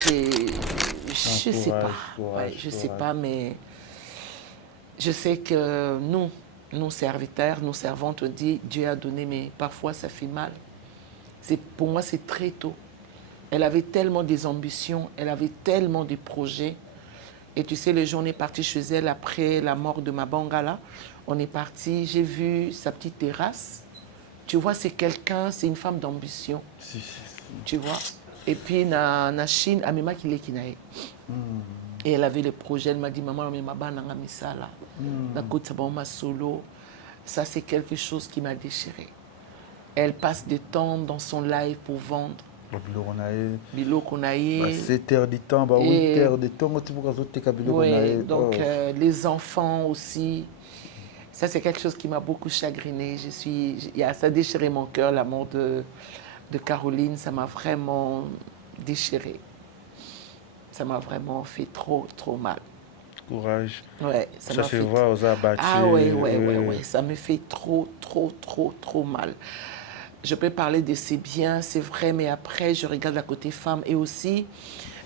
Je sais pas. Ouais, je sais pas, mais je sais que nous serviteurs, nous servantes, Dieu a donné, mais parfois ça fait mal. Pour moi, c'est très tôt. Elle avait tellement des ambitions, elle avait tellement de projets. Et tu sais, le jour où on est parti chez elle après la mort de ma bangala, on est parti, j'ai vu sa petite terrasse. Tu vois, c'est quelqu'un, c'est une femme d'ambition. Si. Tu vois. Et puis, na Chine, Amima Kilekinae. Et elle avait le projet, elle m'a dit, maman, mais ma banana misala. Na côte ma solo. Ça, c'est quelque chose qui m'a déchiré. Elle passe du temps dans son live pour vendre. Bilo Konae. 7 heures du temps, 8 heures de temps, oui, donc les enfants aussi. Ça, c'est quelque chose qui m'a beaucoup chagrinée. Ça a déchiré mon cœur, la mort de Caroline. Ça m'a vraiment déchiré. Ça m'a vraiment fait trop, trop mal. Courage. Ouais, ça se voit aux abattus. Ah ouais. Ça me fait trop, trop, trop, trop mal. Je peux parler de ses biens, c'est vrai, mais après, je regarde la côté femme. Et aussi,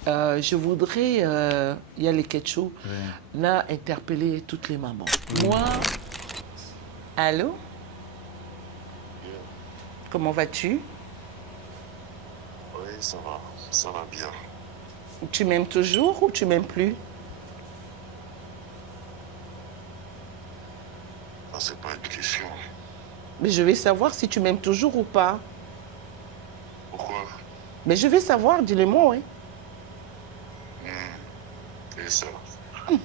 je voudrais, il y a les ketchou, là, interpeller toutes les mamans. Moi, allô? Comment vas-tu? Oui, ça va bien. Tu m'aimes toujours ou tu m'aimes plus? Ah, c'est pas une question. Mais je vais savoir si tu m'aimes toujours ou pas. Pourquoi? Mais je vais savoir, dis-le-moi, oui. Et ça. Après,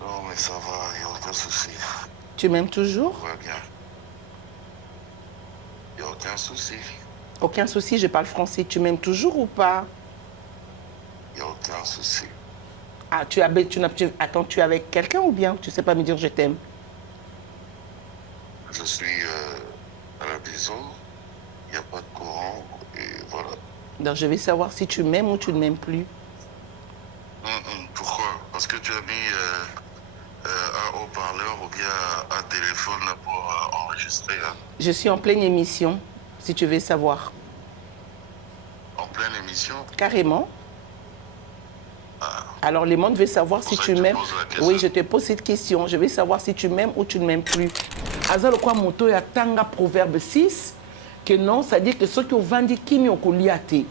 non, mais ça va, il n'y a aucun souci. Tu m'aimes toujours? Tout va bien. Il n'y a aucun souci. Aucun souci, je parle français. Tu m'aimes toujours ou pas? Il n'y a aucun souci. Ah, attends, tu es avec quelqu'un ou bien tu ne sais pas me dire je t'aime? Je suis à la maison, il n'y a pas de courant, et voilà. Donc je vais savoir si tu m'aimes ou tu ne m'aimes plus. Pourquoi? Parce que tu as mis un haut-parleur ou bien un téléphone là pour enregistrer. Hein? Je suis en pleine émission, si tu veux savoir. En pleine émission? Carrément. Alors, le monde veut savoir si tu m'aimes. Oui, je te pose cette question. Je vais savoir si tu m'aimes ou tu ne m'aimes plus. Azal quoi moto ya tanga proverbe 6 que non, ça dit que ceux qui ont vendu kimi ont liaté.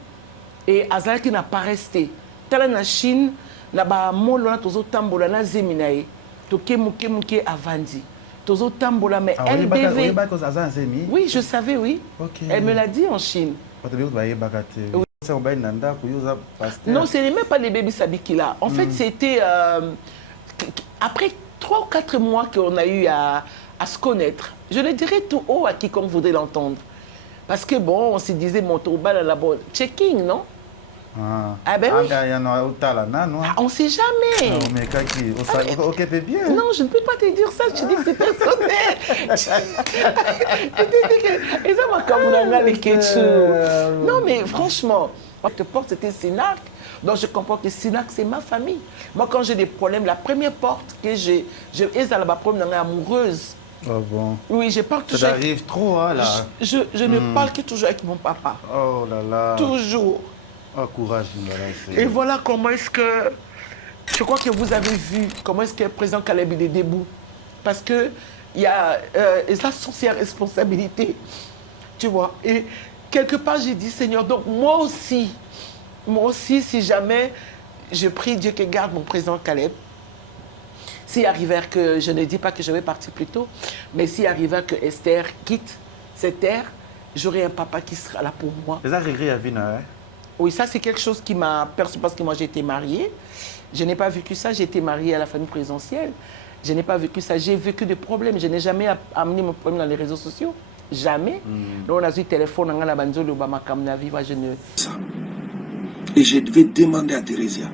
Et Azal qui n'a pas resté. Tala na Chine, na ba molo na tozo tambola na zeminae. To kemuke a vendi. Tozo tambola mais elle devait. Oui, je savais, oui. Okay. Elle me l'a dit en Chine. Oui. Non, ce n'est même pas les bébés sabiki là. En fait, c'était après 3 ou 4 mois qu'on a eu à se connaître. Je le dirais tout haut à quiconque voudrait l'entendre. Parce que bon, on se disait, mon tourba là, là-bas, checking, non? Ah ben oui. On ne sait jamais. Non, mais bien. Non, je ne peux pas te dire ça. Je te dis que c'est personnel. Je te dis que... Et ça m'a comme les ketchup. Non, mais franchement, je te porte, c'était Sinac. Donc je comprends que Sinac, c'est ma famille. Moi, quand j'ai des problèmes, la première porte que j'ai la problème amoureuse. Oh bon. Oui, je parle toujours. Ça arrive trop, hein, là. Je ne parle que toujours avec mon papa. Oh là là. Toujours. Oh, courage, et voilà comment est-ce que, je crois que vous avez vu comment est-ce que le président Caleb est debout. Parce que il y a ça sont ses responsabilités, tu vois. Et quelque part, j'ai dit, Seigneur, donc moi aussi, si jamais, je prie Dieu que garde mon président Caleb. S'il arrivait que, je ne dis pas que je vais partir plus tôt, mais s'il arrivait que Esther quitte cette terre, j'aurai un papa qui sera là pour moi. C'est ça, regret à vie, hein? Oui, ça c'est quelque chose qui m'a perçu parce que moi j'ai été mariée. Je n'ai pas vécu ça, j'ai été mariée à la famille présidentielle. Je n'ai pas vécu ça, j'ai vécu des problèmes. Je n'ai jamais amené mon problème dans les réseaux sociaux. Jamais. Donc on a eu le téléphone, on a la banzole, Obama, Kamnaviva, je ne... Et je devais demander à Thérésia,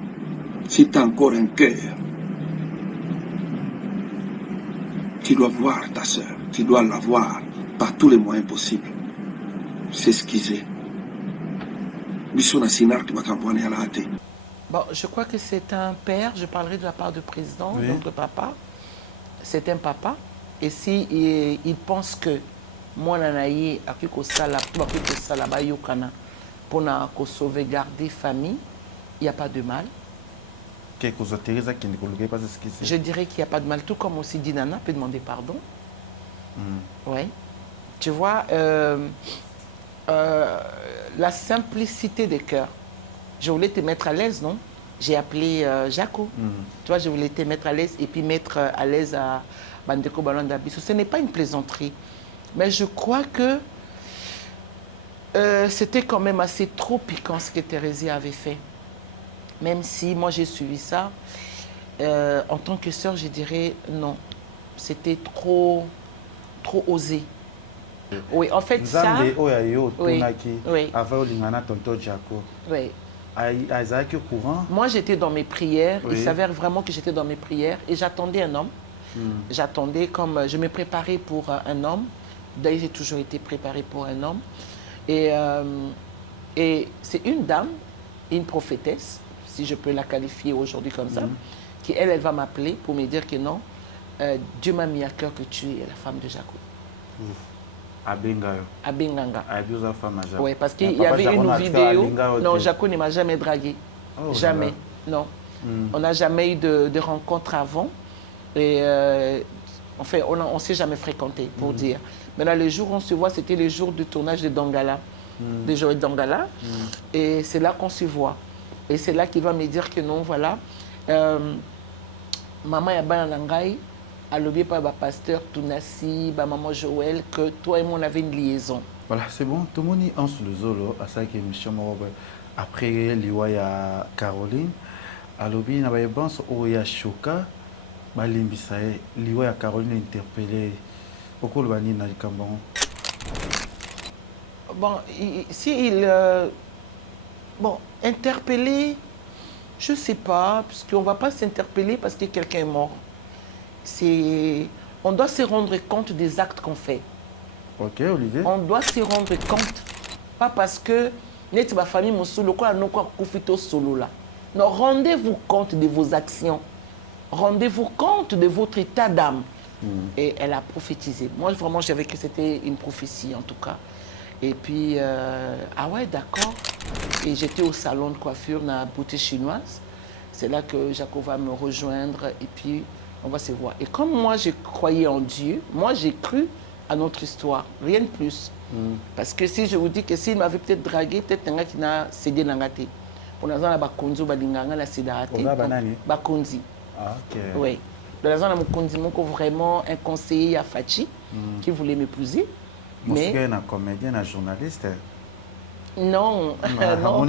si tu as encore un cœur, tu dois voir ta sœur, tu dois la voir par tous les moyens possibles. S'excuser. Bon, je crois que c'est un père, je parlerai de la part du président, oui. Notre papa. C'est un papa. Et si il pense que moi, Nanaï, pour sauvegarder famille, il n'y a pas de mal. Je dirais qu'il n'y a pas de mal, tout comme aussi Dinana peut demander pardon. Oui. Tu vois, la simplicité des cœurs. Je voulais te mettre à l'aise, non? J'ai appelé Jaco. Tu vois, je voulais te mettre à l'aise et puis mettre à l'aise à Bandeko Ballon d'Abisso. Ce n'est pas une plaisanterie. Mais je crois que c'était quand même assez trop piquant ce que Thérèse avait fait. Même si moi j'ai suivi ça, en tant que sœur, je dirais non. C'était trop osé. Oui, en fait, ça... Oui. Oui. Moi, j'étais dans mes prières. Oui. Il s'avère vraiment que j'étais dans mes prières et j'attendais un homme. J'attendais comme... Je me préparais pour un homme. D'ailleurs, j'ai toujours été préparée pour un homme. Et c'est une dame, une prophétesse, si je peux la qualifier aujourd'hui comme ça, qui, elle va m'appeler pour me dire que non, Dieu m'a mis à cœur que tu es la femme de Jaco. À Benganga. Oui, parce qu'il y Papa avait une vidéo. Non, Jaco ne m'a jamais dragué. Oh, jamais. Non. On n'a jamais eu de rencontre avant. Et enfin, on ne s'est jamais fréquenté, pour dire. Maintenant, le jour où on se voit, c'était le jour du tournage de Dongala. De Joël Dongala. Et c'est là qu'on se voit. Et c'est là qu'il va me dire que non, voilà. Maman Yabana Nangai. À l'objet par le pasteur Tounassi, maman Joël, que toi et moi on avait une liaison. Voilà, c'est bon. Tout le monde est en sous le zolo. À ça qui est mission après l'Iwaya Caroline. À l'objet, il y a un bon Oya Choka. Balimbisae, l'Iwaya Caroline interpellé. Pourquoi le bani n'a pas bon, bon, interpellé, je ne sais pas, parce qu'on ne va pas s'interpeller parce que quelqu'un est mort. On doit se rendre compte des actes qu'on fait. Ok, Olivier. On doit se rendre compte. Pas parce que notre famille solo quoi non quoi solo là. Non, rendez-vous compte de vos actions. Rendez-vous compte de votre état d'âme. Et elle a prophétisé. Moi, vraiment, j'avais que c'était une prophétie, en tout cas. Et puis, ah ouais, d'accord. Et j'étais au salon de coiffure dans la beauté chinoise. C'est là que Jaco va me rejoindre. Et puis, on va se voir. Et comme moi, je croyais en Dieu, moi, j'ai cru à notre histoire. Rien de plus. Parce que si je vous dis que s'il m'avait peut-être dragué, peut-être un gars qui n'a cédé dans la tête. Pour l'instant, la bakonzo, balinganga, la cédé dans la tête. Bakonzi. Ah, ok. Oui. Dans la zone, je vraiment un conseiller à Fachi qui voulait m'épouser. Mais un comédien, un journaliste. Non, non.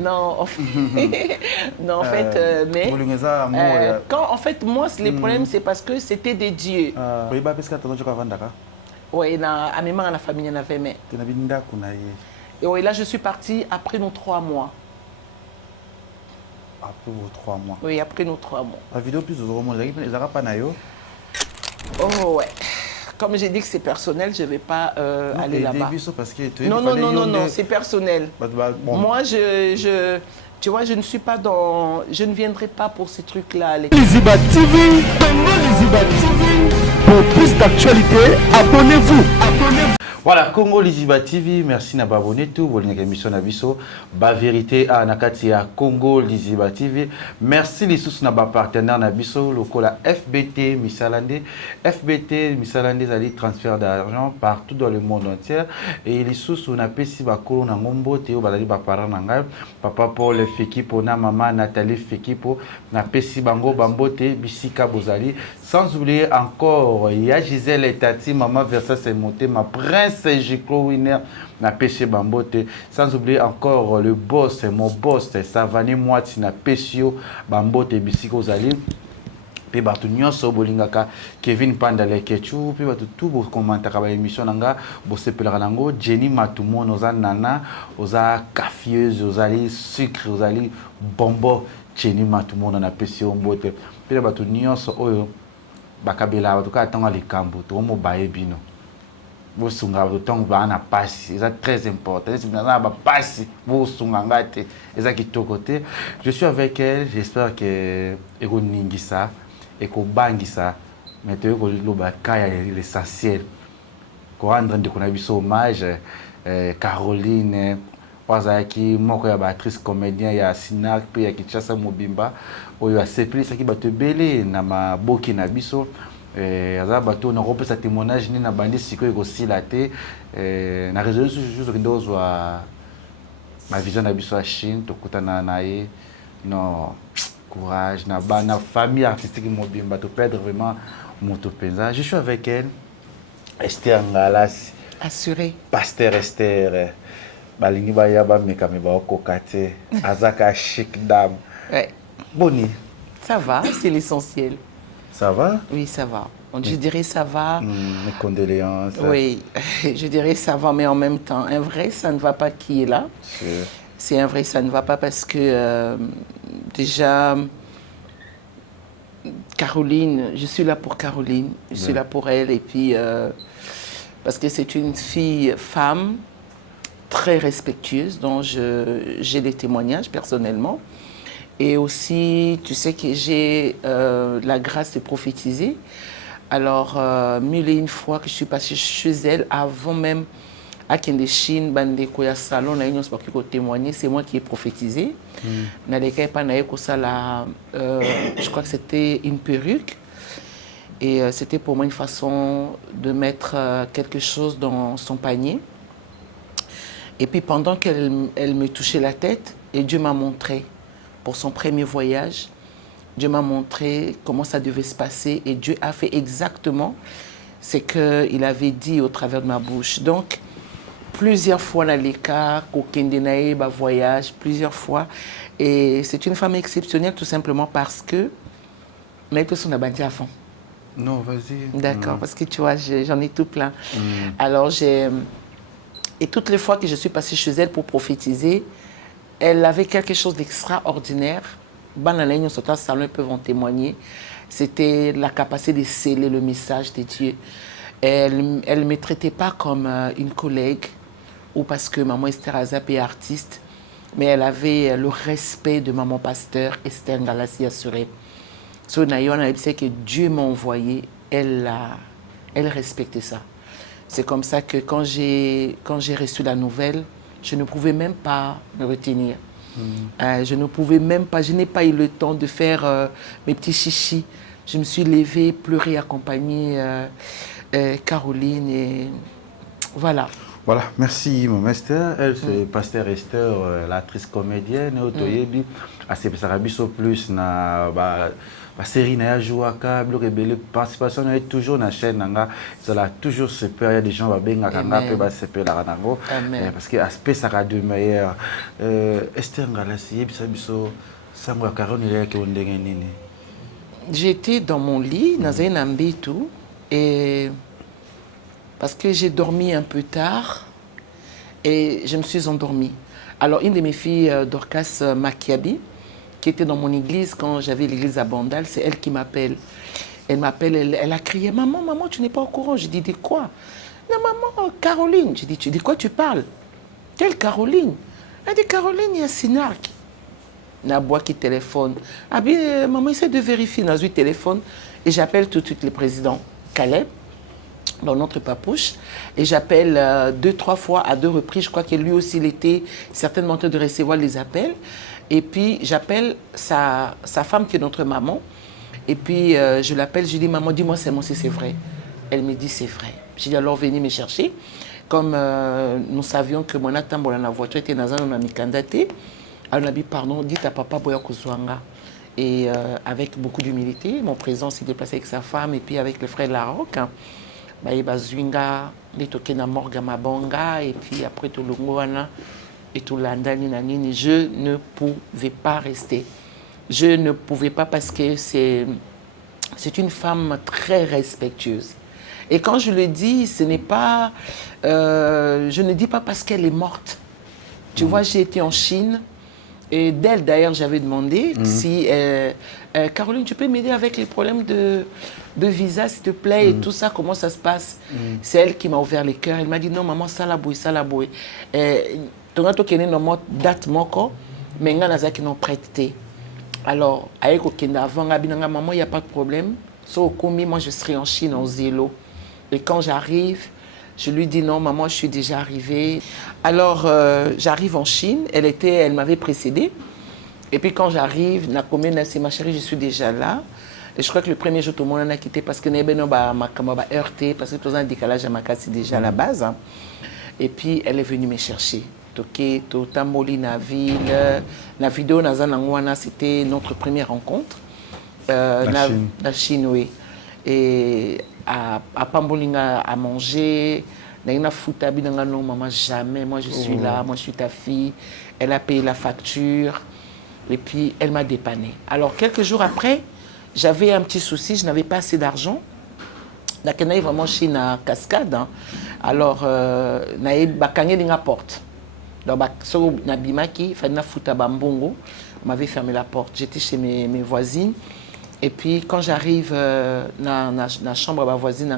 Non, non, en fait, mais quand en fait moi les problèmes c'est parce que c'était des dieux. Oui, à mes mains la famille n'avait mais. Et oui, là je suis partie après nos 3 mois. Après vos 3 mois. Oui, après nos 3 mois. La vidéo plus de romans, ils n'ont pas naïo. Oh ouais. Comme j'ai dit que c'est personnel, je ne vais pas aller là-bas. Non, c'est personnel. Moi, tu vois, je ne suis pas dans... Je ne viendrai pas pour ces trucs-là. Liziba TV, Liziba TV. Pour plus d'actualité, abonnez-vous. Voilà, Congo Liziba TV, merci na abonné tout, vous avez émission na biso, ba vérité à nakati ya Congo Liziba TV. Merci les sous na ba partenaire na biso, lokola FBT Misalande. FBT Misalande ali transfert d'argent partout dans le monde entier et les sous on a pesi ba ko na ngombo te o balali ba parents na ngai, papa Paul Fekipo na maman Nathalie Fekipo na pesi bango bambote bisika bozali. Sans oublier encore, il y a Gisèle et Tati, maman Versace est montée, ma prince Jiko Winner, na péché bambote. Sans oublier encore le boss, mon boss, Savane Moiti, na péchio bambote bisiko zali. Puis batu nyonso bolingaka Kevin Pandale Kechu, puis batu tout bo commentaire ba émission nanga, bo sepelaka nango Jenny Matumo noza nana, oza cafieuse, ozali sucre, ozali bombo Jenny Matumo na péchio mbote. Puis batu nyonso oyo bakabela batuka atanga likambo to mo baebino bo sunga botong bana pasi c'est très important c'est dans ba pasi bo sunga ngate eza kitokote je suis avec elle j'espère que eko ningisa eko bangisa mais to eko loba kaya l'essentiel ko rendre de konabiso hommage Caroline wazaki moko ya actrice comédien ya Sinak pe ya Kinshasa Mobimba oyo asepelisaki bato ebele na maboki na biso aza bato na kopesa témoignage ni na bandi sikoyo ekosila te na résolution juste okende ozwa bavision na biso ya Chine tokutana na ye non courage na bana famille artistique Mobimba to perdre vraiment moto penza. Je suis avec elle Esther Ngalas Assuré. Pasteur Esther balingi baya bameka me baokoka te azaka chic dame. Ouais. Boni. Ça va, c'est l'essentiel. Ça va? Oui, ça va. Donc, je dirais ça va. Mes condoléances. Oui, je dirais ça va, mais en même temps, un vrai, ça ne va pas qui est là. C'est un vrai, ça ne va pas parce que déjà, Caroline, je suis là pour Caroline, je suis là pour elle, et puis parce que c'est une fille, femme, très respectueuse, dont j'ai des témoignages personnellement. Et aussi, tu sais que j'ai la grâce de prophétiser. Alors, mille et une fois que je suis passée chez elle, avant même à Kendeshin, Bandekoya Salon, témoigner, c'est moi qui ai prophétisé. Je crois que c'était une perruque. Et c'était pour moi une façon de mettre quelque chose dans son panier. Et puis pendant qu'elle me touchait la tête, et Dieu m'a montré, pour son premier voyage, Dieu m'a montré comment ça devait se passer et Dieu a fait exactement ce qu'il avait dit au travers de ma bouche. Donc, plusieurs fois dans les cas, Kokendenae, voyage, plusieurs fois. Et c'est une femme exceptionnelle tout simplement parce que... Mais que son abandé à fond. Non, vas-y. D'accord, parce que tu vois, j'en ai tout plein. Alors, et toutes les fois que je suis passée chez elle pour prophétiser, elle avait quelque chose d'extraordinaire. Bananaï, sur le salon, ils peuvent en témoigner. C'était la capacité de sceller le message de Dieu. Elle ne me traitait pas comme une collègue ou parce que maman Esther Azap est artiste, mais elle avait le respect de maman pasteur Esther Ngalas assuré. So, on a dit que Dieu m'a envoyé, elle respectait ça. C'est comme ça que quand j'ai reçu la nouvelle, je ne pouvais même pas me retenir. Je ne pouvais même pas, je n'ai pas eu le temps de faire mes petits chichis. Je me suis levée, pleuré, accompagner Caroline et voilà. Voilà, merci Maman Esther. Elle, c'est Pasteur Esther, l'actrice comédienne. Otoyebi, assez Sarabiso plus na la série n'a jouaka, le rebelle participation est toujours dans la chaîne nanga, ça a toujours se peur, il y a des gens qui benga kanga pe ba se peur la ranango parce que aspect ça a de meilleur. Esther Ngalas yebisa biso sangwa Caroline ile yake ondenge nini. J'étais dans mon lit dans un ambitu et parce que j'ai dormi un peu tard et je me suis endormie. Alors une de mes filles Dorcas Makiabi qui était dans mon église quand j'avais l'église à Bandal, c'est elle qui m'appelle. Elle m'appelle, elle a crié « Maman, maman, tu n'es pas au courant ?» Je dis « De quoi ?»« Non, maman, Caroline. » Je dis « Tu dis quoi tu parles ?»« Quelle Caroline ?» Elle dit « Caroline, il y a Sinark. » Nabois qui téléphone. « Ah bien, maman, essaie de vérifier. » Dans le téléphone. Et j'appelle tout de suite le président Caleb, dans notre papouche. Et j'appelle 2-3 fois, à 2 reprises. Je crois que lui aussi, il était certainement en train de recevoir les appels. Et puis, j'appelle sa femme qui est notre maman. Et puis, je l'appelle, je lui dis, maman, dis-moi seulement si c'est vrai. Elle me dit, c'est vrai. J'ai dit, alors, venez me chercher. Comme nous savions que mon attendre dans la voiture était dans un amikandate, alors on a dit, pardon, dites à papa Boya Kozwanga. Et avec beaucoup d'humilité, mon président s'est déplacé avec sa femme et puis avec le frère Larocque. Il y a Zwinga, il y a Morga Mabonga, et puis après tout le Ngouana. Et tout l'andani nanini, je ne pouvais pas rester. Je ne pouvais pas parce que c'est une femme très respectueuse. Et quand je le dis, ce n'est pas, je ne dis pas parce qu'elle est morte. Tu vois, j'ai été en Chine et d'elle d'ailleurs j'avais demandé si Caroline, tu peux m'aider avec les problèmes de visa s'il te plaît et tout ça, comment ça se passe. C'est elle qui m'a ouvert les cœurs. Elle m'a dit non maman, ça la bouille. Donc, il y a une date moko, mais il y a une prêté. Alors, avec avant, maman, il n'y a pas de problème. So, moi, je serai en Chine, en Zélo. Et quand j'arrive, Je lui dis non, maman, je suis déjà arrivée. Alors, j'arrive en Chine. Elle m'avait précédée. Et puis quand j'arrive, c'est ma chérie, je suis déjà là. Et je crois que le premier jour, tout le monde a quitté parce que Nebeno m'a heurté, parce que tout un décalage à ma casa, c'est déjà la base. Hein. Et puis, elle est venue me chercher. Toké, Tamoli, na ville. La vidéo, c'était notre première rencontre. La Chine, oui. Et à Pambolinga, à manger. Non, maman, jamais. Moi, je suis là. Moi, je suis ta fille. Elle a payé la facture. Et puis, elle m'a dépanné. Alors, quelques jours après, j'avais un petit souci. Je n'avais pas assez d'argent. Je suis vraiment chez la cascade. Hein. Alors, je porte. Donc, il m'avait fermé la porte. J'étais chez mes voisines. Et puis, quand j'arrive dans la chambre de ma voisine,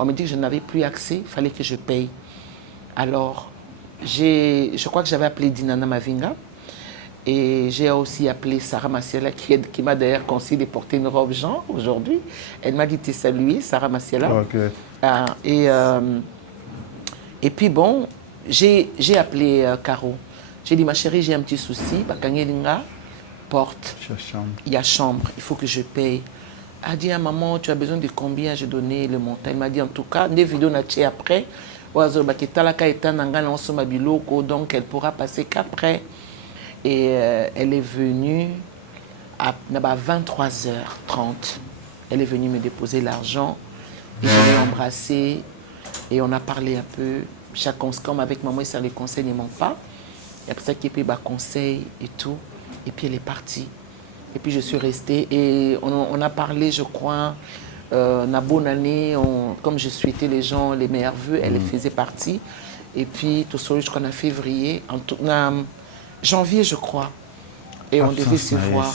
on me dit que je n'avais plus accès, il fallait que je paye. Alors, je crois que j'avais appelé Dinana Mavinga. Et j'ai aussi appelé Sarah Massiela, qui m'a d'ailleurs conseillé de porter une robe genre aujourd'hui. Elle m'a dit de te saluer, Sarah Massiela. Okay. Et puis bon, j'ai appelé Caro. J'ai dit, ma chérie, j'ai un petit souci. Porte. Il y a chambre, il faut que je paye. Elle a dit, ah, maman, tu as besoin de combien? J'ai donné le montant. Elle m'a dit, en tout cas, des vidéos après. Donc, elle pourra passer qu'après. Et elle est venue à 23h30. Elle est venue me déposer l'argent. Je l'ai embrassée et on a parlé un peu. Chaque comme avec maman, ça les conseils ne manquent pas. Il y a pour ça qu'il y a conseil et tout. Et puis elle est partie. Et puis je suis restée et on a parlé, je crois, la bonne année. Comme je souhaitais les gens les meilleurs vœux, elle faisait partie. Et puis tout ça, je crois, en février, en janvier, je crois. Et on devait se voir.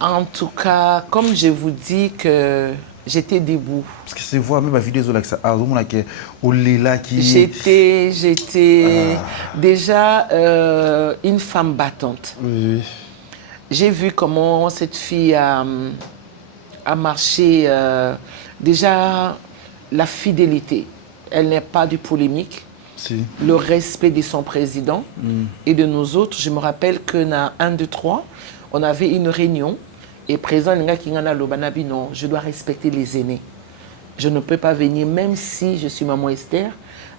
En tout cas, comme je vous dis que j'étais debout. Parce que c'est voir même la vidéo là que ça a qui j'étais déjà une femme battante. Oui. J'ai vu comment cette fille a marché. Déjà, la fidélité. Elle n'est pas du polémique. Si. Le respect de son président et de nos autres. Je me rappelle que dans 1, 2, 3, on avait une réunion et président non, je dois respecter les aînés. Je ne peux pas venir, même si je suis maman Esther,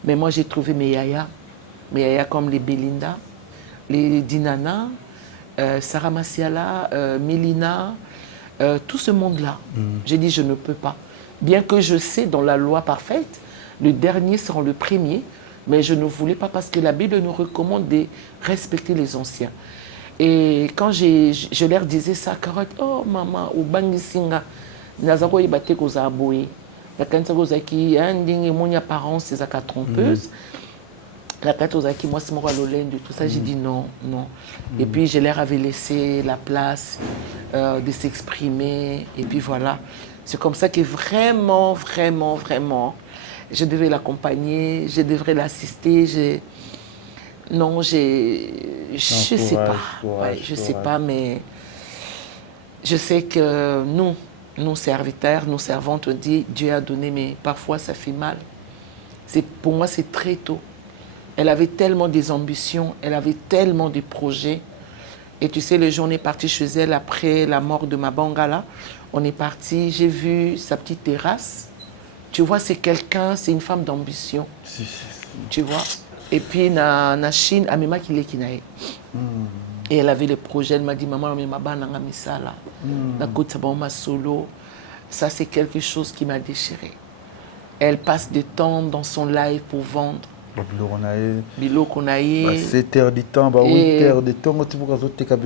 mais moi j'ai trouvé mes yaya comme les Belinda, les Dinana, Sarah Massiala, Mélina, tout ce monde-là. J'ai dit je ne peux pas. Bien que je sais dans la loi parfaite, le dernier sera le premier, mais je ne voulais pas parce que la Bible nous recommande de respecter les anciens. Et quand je leur disais ça, carotte, oh maman, ou bangisinga, nazako ibate ko zaboye. La kanisa ko zaki ndingi monya parents c'est zaka trompeuse. La kanisa zaki moi c'est moi lolende tout ça, j'ai dit non. Et puis je leur avais laissé la place de s'exprimer et puis voilà. C'est comme ça que vraiment je devais l'accompagner, je devrais l'assister, non, je sais pas. Ouais, je sais pas, mais je sais que nous serviteurs, nous servantes, on dit Dieu a donné, mais parfois ça fait mal. Pour moi, c'est très tôt. Elle avait tellement des ambitions, elle avait tellement de projets. Et tu sais, le jour où on est parti chez elle après la mort de ma bangala, on est parti, j'ai vu sa petite terrasse. Tu vois, c'est quelqu'un, c'est une femme d'ambition. Si. Tu vois. Et puis, na Chine, Amima Kilekinae. Et elle avait le projet, elle m'a dit, maman, la solo. Ça, c'est quelque chose qui m'a déchiré. Elle passe du temps dans son live pour vendre. Bilo Konaye. 7 heures du temps, 8 heures du temps,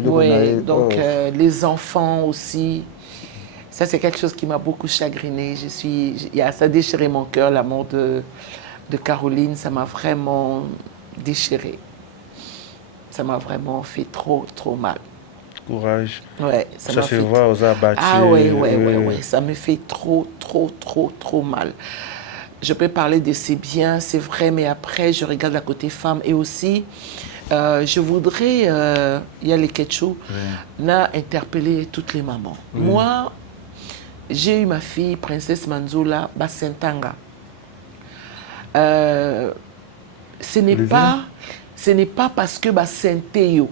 oui, donc les enfants aussi. Ça, c'est quelque chose qui m'a beaucoup chagrinée. Ça a déchiré mon cœur, la mort de Caroline. Ça m'a vraiment déchiré. Ça m'a vraiment fait trop mal. Courage. Ouais, ça se voit aux abattus. Ah ouais. Ça me fait trop mal. Je peux parler de ses biens, c'est vrai, mais après, je regarde la côté femme. Et aussi, je voudrais, il y a les Ketchou, là, interpeller toutes les mamans. Moi, j'ai eu ma fille, Princesse Manzola Basentanga. Ce n'est pas parce que Basenteyo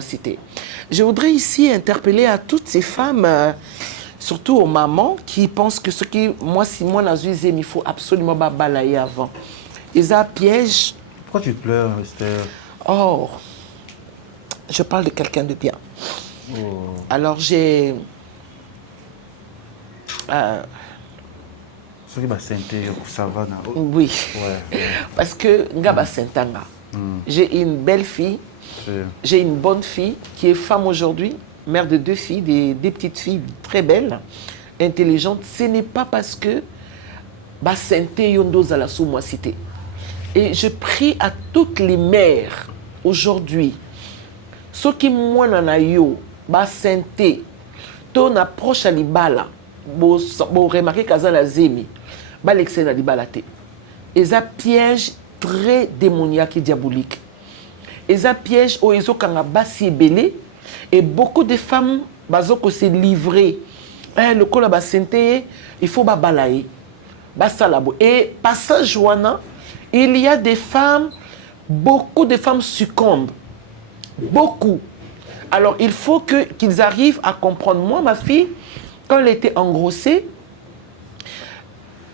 cité. Je voudrais ici interpeller à toutes ces femmes, surtout aux mamans, qui pensent que ce qui, moi, si moi, il faut absolument pas balayer avant. Ils ont un piège. Pourquoi tu pleures, Esther? Oh, je parle de quelqu'un de bien. Oh. Alors, j'ai... Ce qui va sentir, ça va. Oui. Ouais. Parce que, Ngaba Sentanga, j'ai une belle fille. J'ai une bonne fille qui est femme aujourd'hui, mère de 2 filles, des petites filles très belles, intelligentes. Ce n'est pas parce que Basente Yondo Zala sous moi cité. Et je prie à toutes les mères aujourd'hui, ceux qui moi nana yo, Basente, ton approche à l'ibala, bon remarquer kazala zemi, balexé na l'ibala te. Et ça piège très démoniaque et diabolique. Et un piège où ils ont basi belé et beaucoup de femmes bazoko se livrer le col à basente il faut balayer basalabo et passage joana il y a des femmes, beaucoup de femmes succombent, beaucoup. Alors il faut qu'ils arrivent à comprendre. Moi ma fille quand elle était engrossée,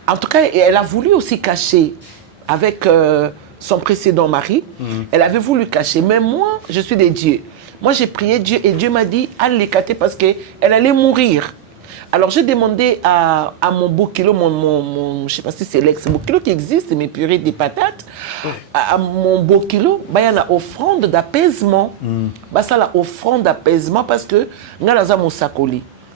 en tout cas elle a voulu aussi cacher avec son précédent mari, elle avait voulu cacher. Mais moi, je suis de Dieu. Moi, j'ai prié Dieu et Dieu m'a dit à l'écarter parce qu'elle allait mourir. Alors, j'ai demandé à mon Bokilo, je ne sais pas si c'est l'ex-Bokilo qui existe, mes purées des patates, à mon Bokilo, il y a une offrande d'apaisement. Ça, la offrande d'apaisement parce que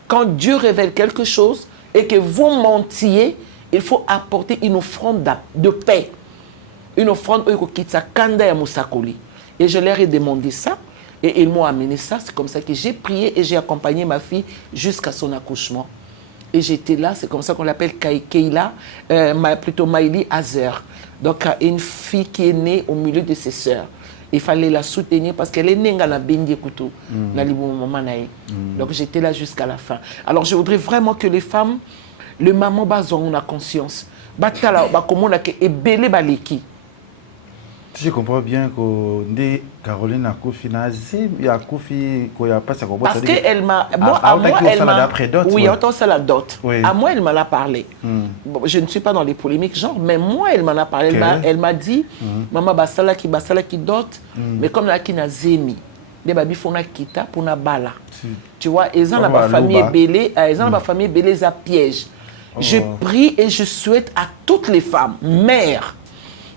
quand Dieu révèle quelque chose et que vous mentiez, il faut apporter une offrande de paix. Une offrande et je leur ai demandé ça et ils m'ont amené ça. C'est comme ça que j'ai prié et j'ai accompagné ma fille jusqu'à son accouchement. Et j'étais là, c'est comme ça qu'on l'appelle Keila, plutôt Maïli Azer. Donc une fille qui est née au milieu de ses sœurs. Il fallait la soutenir parce qu'elle est née dans la Bindi Koutou, donc j'étais là jusqu'à la fin. Alors je voudrais vraiment que les femmes, le maman bazon a conscience. Je comprends bien que Caroline a confié parce qu'elle m'a... à moi, elle m'a... Oui, autant ça la dot. À moi, elle m'en a parlé. Bon, je ne suis pas dans les polémiques, genre, mais moi, elle m'en a parlé. Elle m'a dit, maman, basala qui dot, mais comme la qui n'a zemi, les babis font la kita pour la bala. Tu vois, ils ont la famille belée, ils ont la famille belée, ça piège. Je prie et je souhaite à toutes les femmes, mères,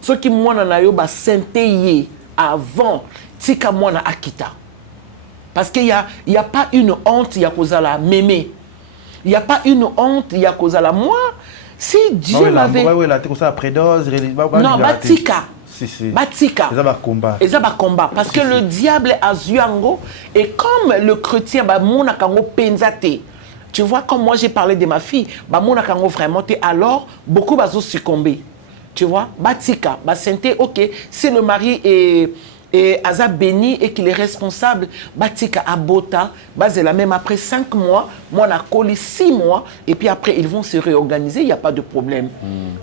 ceux qui m'ont senté avant, tika mwana akita. Parce qu'il n'y a pas une honte, il y a la mémé. Il n'y a pas une honte, il y a la moi. Si Dieu m'avait... Non, batika. Batika. Et ça va combat. Parce que le diable a zuango et comme le chrétien, mon akango penzate. Tu vois, comme moi j'ai parlé de ma fille, mon akango vraiment, alors beaucoup vont succomber. Tu vois, batika, basente, ok, si le mari est Aza béni et qu'il est responsable, batika abota, basela même après 5 mois, moi on a collé 6 mois, et puis après ils vont se réorganiser, il n'y a pas de problème.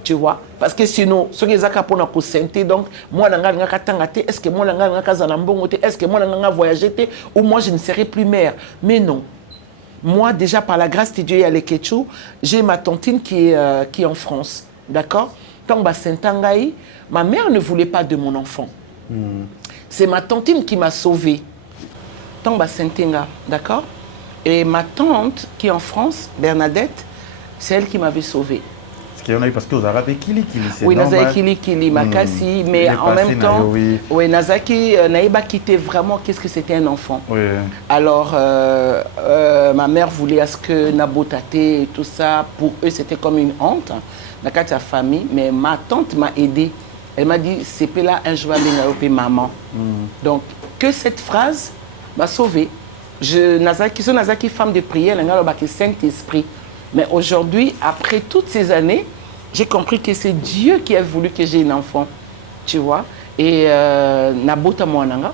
Tu vois, parce que sinon, ce qui est pour la santé, donc, moi est-ce que moi est-ce que moi voyager ou moi je ne serai plus mère. Mais non. Moi, déjà, par la grâce de Dieu et à l'Eketchou, j'ai ma tantine qui est en France. D'accord? Ma mère ne voulait pas de mon enfant. C'est ma tantine qui m'a sauvée. D'accord? Et ma tante qui est en France, Bernadette, c'est elle qui m'avait sauvée. Parce que vous avez Kili, oui, Kili, Makassi, mais en même temps, oui, Nazaki n'a quitté vraiment qu'est-ce que c'était un enfant. Oui. Alors, ma mère voulait à ce que Nabotate et tout ça, pour eux, c'était comme une honte, dans sa famille, mais ma tante m'a aidé. Elle m'a dit, c'est là un jour à maman. Donc, que cette phrase m'a sauvée. Nazaki, femme de prière, elle a Saint-Esprit. Mais aujourd'hui, après toutes ces années, j'ai compris que c'est Dieu qui a voulu que j'ai un enfant, tu vois. Et Nabota Mwananga.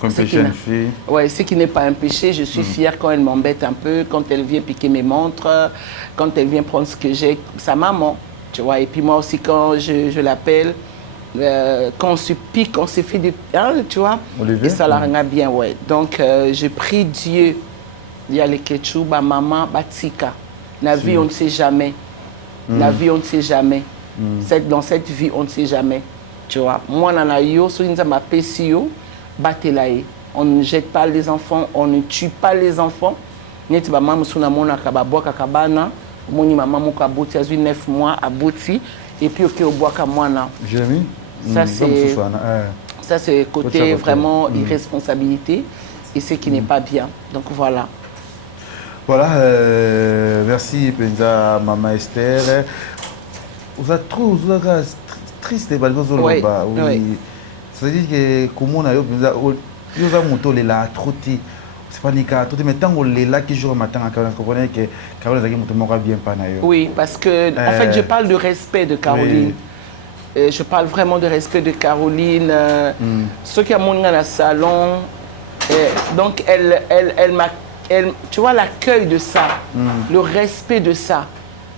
Comme une jeune fille. Ouais, ce qui n'est pas un péché. Je suis fière quand elle m'embête un peu, quand elle vient piquer mes montres, quand elle vient prendre ce que j'ai, sa maman, tu vois. Et puis moi aussi, quand je l'appelle, quand on se pique, on se fait des... Hein, tu vois. Olivier? Et ça la rend bien, ouais. Donc, je prie Dieu. Il y a les Ketchou, ma maman, Batika. La vie, on ne sait jamais. La vie, on ne sait jamais. Dans cette vie, on ne sait jamais. Tu vois. Moi, on ne jette pas les enfants, on ne tue pas les enfants. Et puis, 9 mois à Bouti. Et puis, au bois comme moi. Ça, c'est côté vraiment irresponsabilité. Et ce qui n'est pas bien. Donc, voilà. Voilà, merci Penza, Maman Esther. Vous êtes trop triste, oui. C'est-à-dire que comment on a eu Penza, vous avez monté les là trop tôt. C'est pas nika trop mais tant on les là qui joue matin à Caroline, comprenez que Caroline Zaki monte m'aura bien pas naïo. Oui, parce que en fait je parle de respect de Caroline. Oui. Je parle vraiment de respect de Caroline. Ceux qui ont monté dans le salon, donc elle m'a. Tu vois l'accueil de ça, le respect de ça,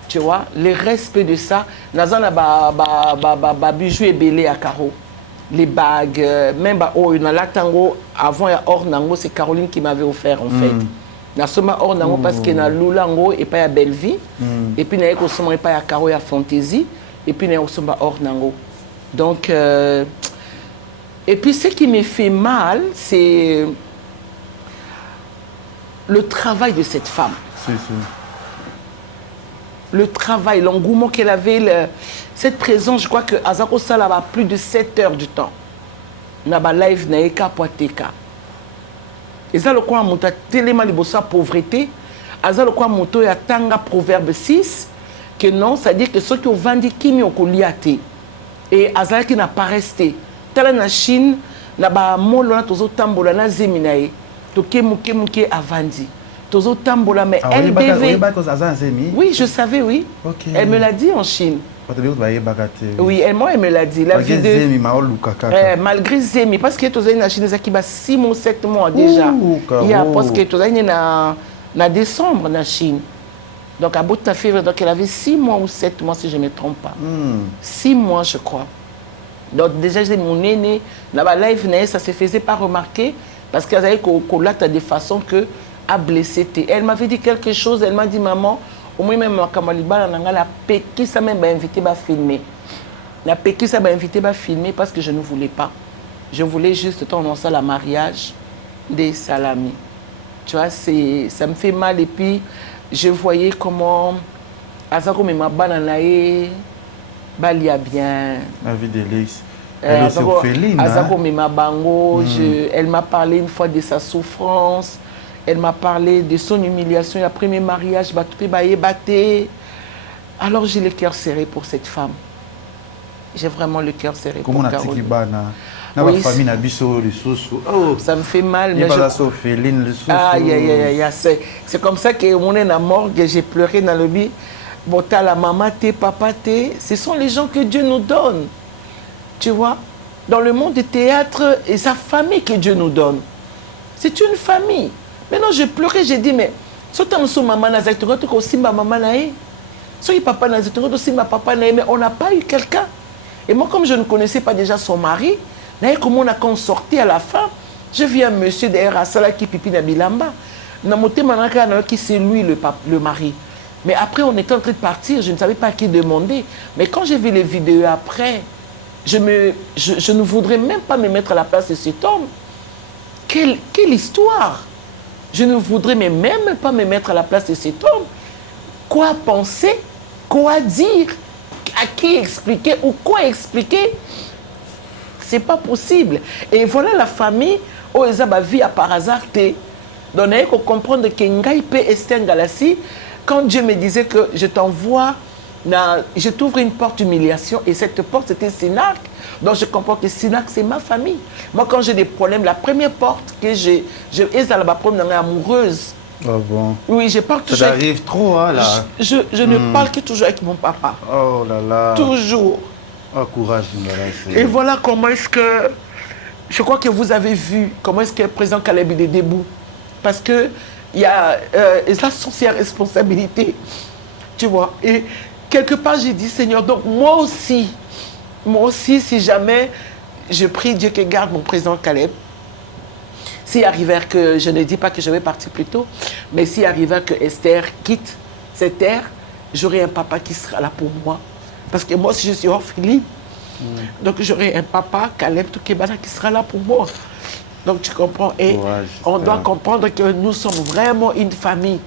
tu vois, le respect de ça. Nazana ba bijoux et belé à Caro, les bagues, même oh dans la tango avant il y a or nango c'est Caroline qui m'avait offert en fait. Na soma or nango parce que na lulango et pas à Belleville et puis na eko soma et pas à Caro et à Fantaisie et puis na soma or nango. Donc et puis ce qui me fait mal c'est le travail de cette femme. Le travail, l'engouement qu'elle avait, cette présence, je crois que Azako Sala a plus de 7 heures du temps. Naba live naeka poateka. Et ça le quoi monta tellement de bossa pauvreté. Aza le quoi monto ya tanga proverbe 6 que non, ça dit que ceux qui ont vendu kimi okoliate et Azala qui n'a pas resté. Tala na Chine, naba molo na tozo tambola na zeminae. Toke muke avandi. Tozo tambola mais elle devait. Oui, je savais, oui. Okay. Elle me l'a dit en Chine. Oui, elle me l'a dit. La vidéo. Malgré Zemi, parce que tozo na Chine qui ba 6 mois 7 mois déjà. Il y a parce que tozo na décembre na Chine. Donc à bout de février, donc elle avait 6 mois ou 7 mois si je ne me trompe pas. 6 mois je crois. Donc déjà j'ai mon aîné, là-bas live ça se faisait pas remarquer. Parce qu'elle avait collate de façon que a blessé. Elle m'avait dit quelque chose, elle m'a dit maman, au moins même Kamaliba la péki ça même invité à filmer. La péki ça m'a invité à filmer parce que je ne voulais pas. Je voulais juste annoncer le mariage des Salami. Tu vois, ça me fait mal et puis je voyais comment Azako me bananae balia bien. La vie d'Élix. Elle est orpheline. Elle m'a parlé une fois de sa souffrance. Elle m'a parlé de son humiliation. Le premier mariage, alors j'ai le cœur serré pour cette femme. J'ai vraiment le cœur serré pour Caroline. Oui, ça me fait mal. Mais c'est comme ça que mon est à morgue, j'ai pleuré dans le lit. La maman, papa, ce sont les gens que Dieu nous donne. Tu vois, dans le monde du théâtre, et sa famille que Dieu nous donne. C'est une famille. Maintenant, je pleurais, j'ai dit, mais si tu as maman, aussi ma maman, si papa, papa, mais on n'a pas eu quelqu'un. Et moi, comme je ne connaissais pas déjà son mari, comment on a consorti à la fin, je vis un monsieur derrière Asala qui pipi na bilamba. Qui c'est lui le mari. Mais après, on était en train de partir, je ne savais pas à qui demander. Mais quand j'ai vu les vidéos après, je ne voudrais même pas me mettre à la place de cet homme. Quelle histoire! Je ne voudrais même pas me mettre à la place de cet homme. Quoi penser? Quoi dire? À qui expliquer? Ou quoi expliquer? C'est pas possible. Et voilà la famille où ils ont vie à par hasard. Donc, il faut comprendre que Ngaïpe Esther Galassi, quand Dieu me disait que je t'envoie, je t'ouvre une porte d'humiliation et cette porte c'était Sinac. Donc je comprends que Sinac c'est ma famille. Moi quand j'ai des problèmes, la première porte que j'ai amoureuse. Ah bon? Oui, je parle toujours. Ça arrive trop hein, là. Je ne parle que toujours avec mon papa. Oh là là. Toujours. Oh courage. Et voilà comment est-ce que je crois que vous avez vu comment est-ce que le président Caleb il est debout. Parce que il y a, et ça, c'est ses responsabilités. Tu vois. Et quelque part, j'ai dit, Seigneur, donc moi aussi, si jamais je prie Dieu qu'il garde mon président Caleb, s'il arrivait que, je ne dis pas que je vais partir plus tôt, mais s'il arrivait que Esther quitte cette terre, j'aurai un papa qui sera là pour moi. Parce que moi, si je suis orpheline, donc j'aurai un papa, Caleb Toukebana, qui sera là pour moi. Donc tu comprends. Et on doit comprendre que nous sommes vraiment une famille.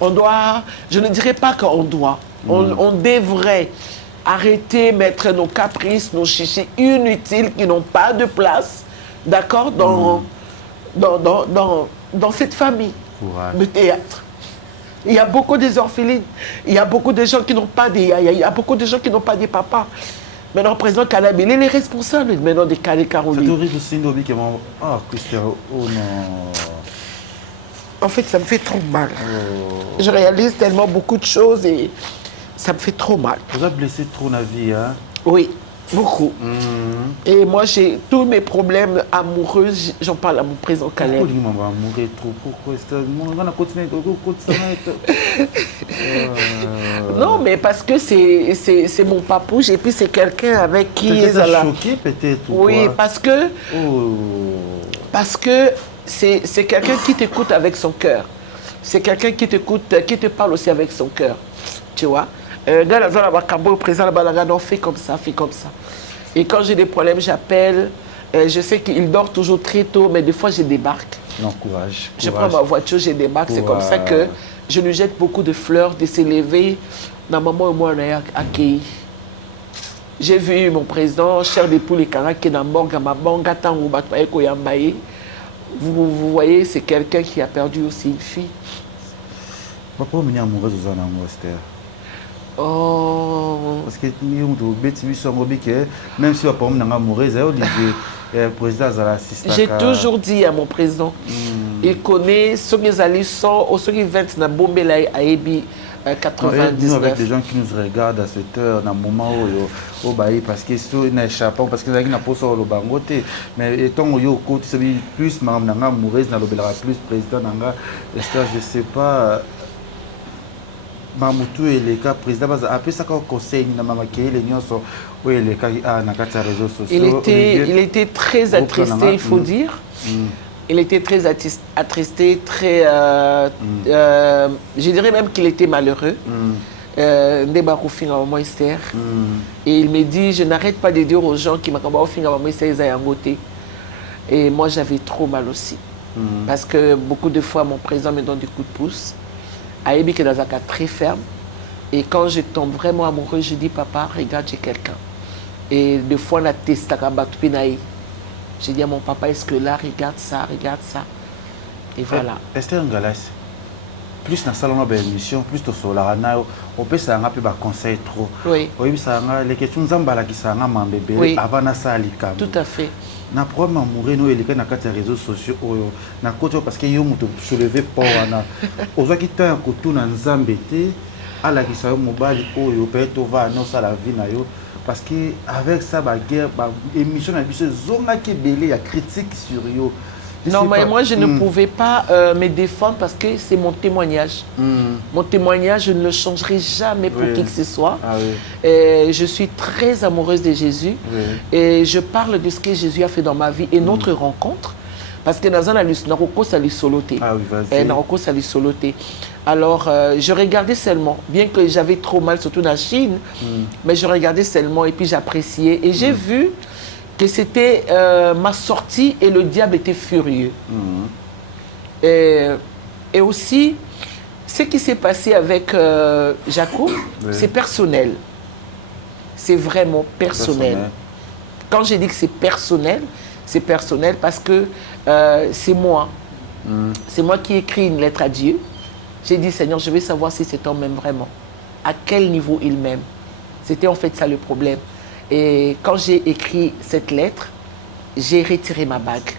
On doit, je ne dirais pas qu'on doit, on devrait arrêter, mettre nos caprices, nos chichis inutiles qui n'ont pas de place, d'accord, dans cette famille de théâtre. Il y a beaucoup des orphelines, il y a beaucoup de gens qui n'ont pas il y a beaucoup de gens qui n'ont pas de papa. Maintenant, le président Caleb, il est responsable maintenant des cas de Caroline. En fait, ça me fait trop mal. Je réalise tellement beaucoup de choses et ça me fait trop mal. Vous avez blessé trop la vie, hein? Oui, beaucoup. Et moi, j'ai tous mes problèmes amoureux, j'en parle à mon président Caleb. Non, mais parce que c'est mon papouche et puis c'est quelqu'un avec qui ils ont choqué peut-être. Oui, parce que c'est quelqu'un qui t'écoute avec son cœur. C'est quelqu'un qui t'écoute, qui te parle aussi avec son cœur. Tu vois? Le président fait comme ça, fait comme ça. Et quand j'ai des problèmes, j'appelle. Je sais qu'il dort toujours très tôt, mais des fois, je débarque. Non, courage. Je prends ma voiture, je débarque. C'est comme ça que je lui jette beaucoup de fleurs, de s'élever. Dans maman et moi, on a accueilli. J'ai vu mon président, cher des poules et Kara, qui est dans Morgue à ma banque, vous voyez, c'est quelqu'un qui a perdu aussi une fille. Pourquoi vous êtes amoureuse de Esther? Oh. Parce que même si vous êtes amoureuse, j'ai toujours dit à mon président, il connaît ceux qui sont au ceux qui 20 na bombe là à Ebi 99. Nous avec des gens qui nous regardent à cette heure, dans le moment où parce que c'est un échappant, parce que nous avons pas sur le bangote, mais étant au côté plus madame nanga amoureuse na lobela plus président nanga, je sais pas. Mamoutou et les cas président après ça quand conseil na mama qui les nyonso oui les cas na kata réseaux sociaux il était très attristé, il faut dire. Il était très attristé, très je dirais même qu'il était malheureux. Ndébaroufing à maman Esther. Et il me dit, je n'arrête pas de dire aux gens qui m'ont dit à maman Esther Zayangote. Et moi j'avais trop mal aussi. Parce que beaucoup de fois mon président me donne des coups de pouce. Aébi qui est dans un cas très ferme. Et quand je tombe vraiment amoureux, je dis, papa, regarde, j'ai quelqu'un. Et des fois, on a testé à Batupinaï. J'ai dit à mon papa, est-ce que là, regarde ça, regarde ça. Et voilà. Esther Ngalas, plus dans le salon d'émission, plus de Solarana, on peut s'en rappeler des conseils trop. Oui. Oui, les questions qui sont en bébé avant ça, tout à fait. Na problème amoureux nous élika na kati réseaux sociaux na côté parce que yo muto soulever pour wana ozaki ta kotu na nzambe te ala ki sa mobile oyo peut-être va non ça la vie na yo parce que avec ça ba guerre ba émission na biso zonga ki belé ya critique sur yo. Non, mais moi, je ne pouvais pas me défendre parce que c'est mon témoignage. Mon témoignage, je ne le changerai jamais pour qui que ce soit. Je suis très amoureuse de Jésus et je parle de ce que Jésus a fait dans ma vie et notre rencontre. Parce que dans un naroko ça soloté. Naroko ça soloté. Alors, je regardais seulement, bien que j'avais trop mal, surtout dans la Chine, mais je regardais seulement et puis j'appréciais. Et j'ai vu que c'était ma sortie et le diable était furieux. Et aussi, ce qui s'est passé avec Jacob, c'est personnel. C'est vraiment personnel. Quand j'ai dit que c'est personnel parce que c'est moi. C'est moi qui ai écrit une lettre à Dieu. J'ai dit, Seigneur, je vais savoir si cet homme m'aime vraiment. À quel niveau il m'aime. C'était en fait ça le problème. Et quand j'ai écrit cette lettre, j'ai retiré ma bague.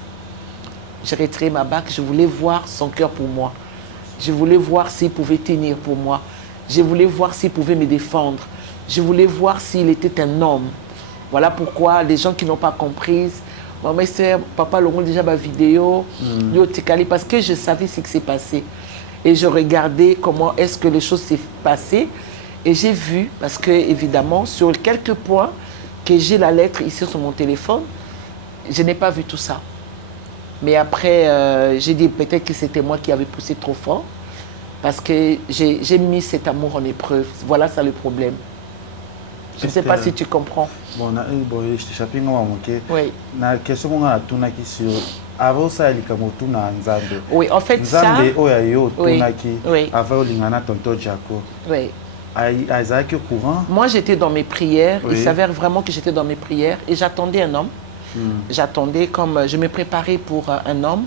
J'ai retiré ma bague, je voulais voir son cœur pour moi. Je voulais voir s'il pouvait tenir pour moi. Je voulais voir s'il pouvait me défendre. Je voulais voir s'il était un homme. Voilà pourquoi les gens qui n'ont pas compris maman c'est papa le déjà ma vidéo parce que je savais ce qui s'est passé et je regardais comment est-ce que les choses s'est passées et j'ai vu parce que évidemment sur quelques points que j'ai la lettre ici sur mon téléphone, je n'ai pas vu tout ça. Mais après j'ai dit peut-être que c'était moi qui avais poussé trop fort parce que j'ai mis cet amour en épreuve. Voilà ça le problème. Je ne sais pas si tu comprends. Bon, je t'ai échappé, oui. La question qu'on a tourné sur avant ça, il y a oui, en fait, ça. Oui. Avant Lingana Tonto Jaco. Oui. Courant. Moi, j'étais dans mes prières. Oui. Il s'avère vraiment que j'étais dans mes prières et j'attendais un homme. J'attendais comme je me préparais pour un homme.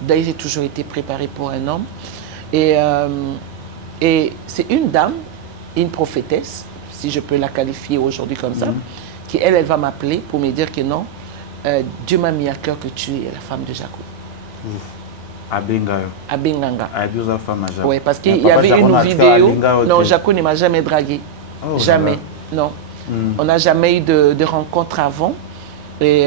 D'ailleurs, j'ai toujours été préparée pour un homme. Et c'est une dame, une prophétesse, si je peux la qualifier aujourd'hui comme ça, qui elle va m'appeler pour me dire que non, Dieu m'a mis à cœur que tu es la femme de Jaco. À Benganga. Oui, parce qu'il y Papa avait Jaco une vidéo. Non, okay. Jaco ne m'a jamais dragué. Oh, jamais. Non. On n'a jamais eu de rencontre avant. Et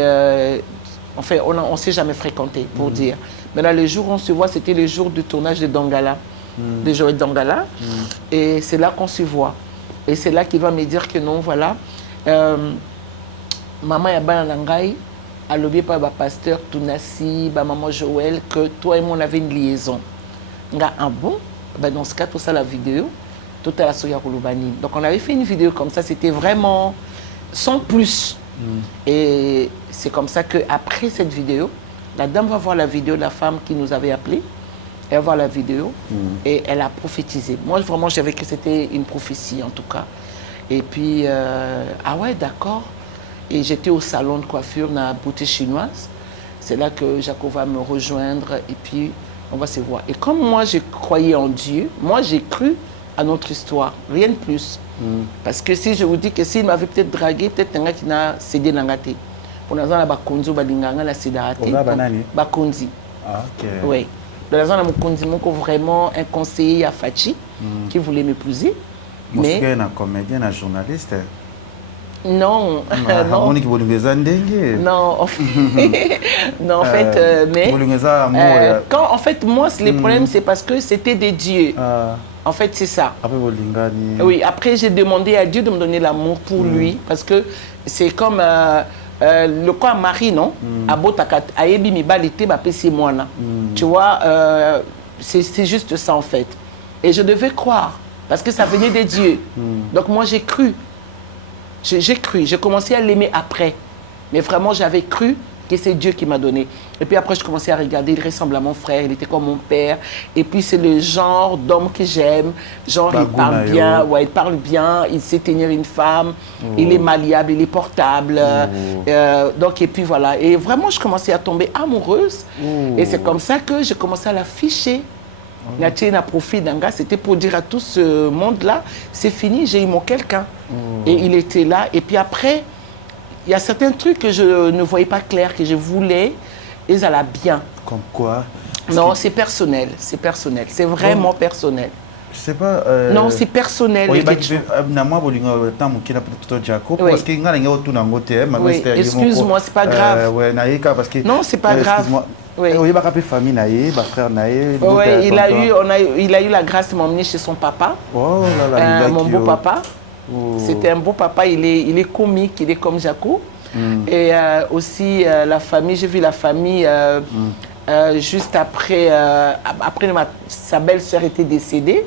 en fait, on ne s'est jamais fréquenté, pour dire. Maintenant, le jour où on se voit, c'était le jour du tournage de Dangala, de Joël Dangala. Et c'est là qu'on se voit. Et c'est là qu'il va me dire que non, voilà. Maman Yabana Nangai a lobby par le pasteur Tounassi, maman Joël, que toi et moi on avait une liaison. Ah bon? Ben dans ce cas, tout ça, la vidéo, tout à la Soya Kouloubani. Donc on avait fait une vidéo comme ça, c'était vraiment sans plus. Et c'est comme ça qu'après cette vidéo, la dame va voir la vidéo de la femme qui nous avait appelé. Elle va voir la vidéo et elle a prophétisé. Moi, vraiment, j'avais que c'était une prophétie, en tout cas. Et puis, ah ouais, d'accord. Et j'étais au salon de coiffure dans la boutique chinoise. C'est là que Jaco va me rejoindre et puis on va se voir. Et comme moi, je croyais en Dieu, moi, j'ai cru à notre histoire, rien de plus. Parce que si je vous dis que s'il m'avait peut-être dragué, peut-être un gars qui n'a cédé l'angate. Pour l'instant, la bakonzi ou balinganga la cédé. Bakonzi. Ah, ok. Oui. Dans la zone de Mukonzi, vraiment un conseiller à Fachi qui voulait m'épouser. Mais il y a un comédien, un journaliste. Non, non. Non, en fait, non, en fait mais quand en fait moi le problème c'est parce que c'était des dieux. En fait c'est ça. Oui, après j'ai demandé à Dieu de me donner l'amour pour lui parce que c'est comme le quoi Marie non abotakat ayebi mibalite ba pesi mwana. Tu vois c'est juste ça en fait. Et je devais croire parce que ça venait des dieux. Donc moi j'ai cru. J'ai cru, j'ai commencé à l'aimer après. Mais vraiment, j'avais cru que c'est Dieu qui m'a donné. Et puis après, je commençais à regarder, il ressemble à mon frère, il était comme mon père. Et puis c'est le genre d'homme que j'aime. Genre, il parle bien, ouais, il parle bien, il sait tenir une femme, il est malléable, il est portable. Donc, et puis voilà. Et vraiment, je commençais à tomber amoureuse. Et c'est comme ça que j'ai commencé à l'afficher. C'était pour dire à tout ce monde-là, c'est fini, j'ai eu mon quelqu'un. Et il était là. Et puis après, il y a certains trucs que je ne voyais pas clair, que je voulais, et ça allait bien. Comme quoi? Non, c'est personnel, c'est personnel. C'est vraiment personnel. Je sais pas. Non, c'est personnel. Oui, excuse-moi, c'est pas grave. Non, c'est pas grave. Oui. Oui, il a eu la grâce de m'emmener chez son papa. Oh, là, là, mon beau papa. C'était un beau papa, il est comique, il est comme Jaco. Et aussi la famille, j'ai vu la famille juste après, sa belle-sœur était décédée.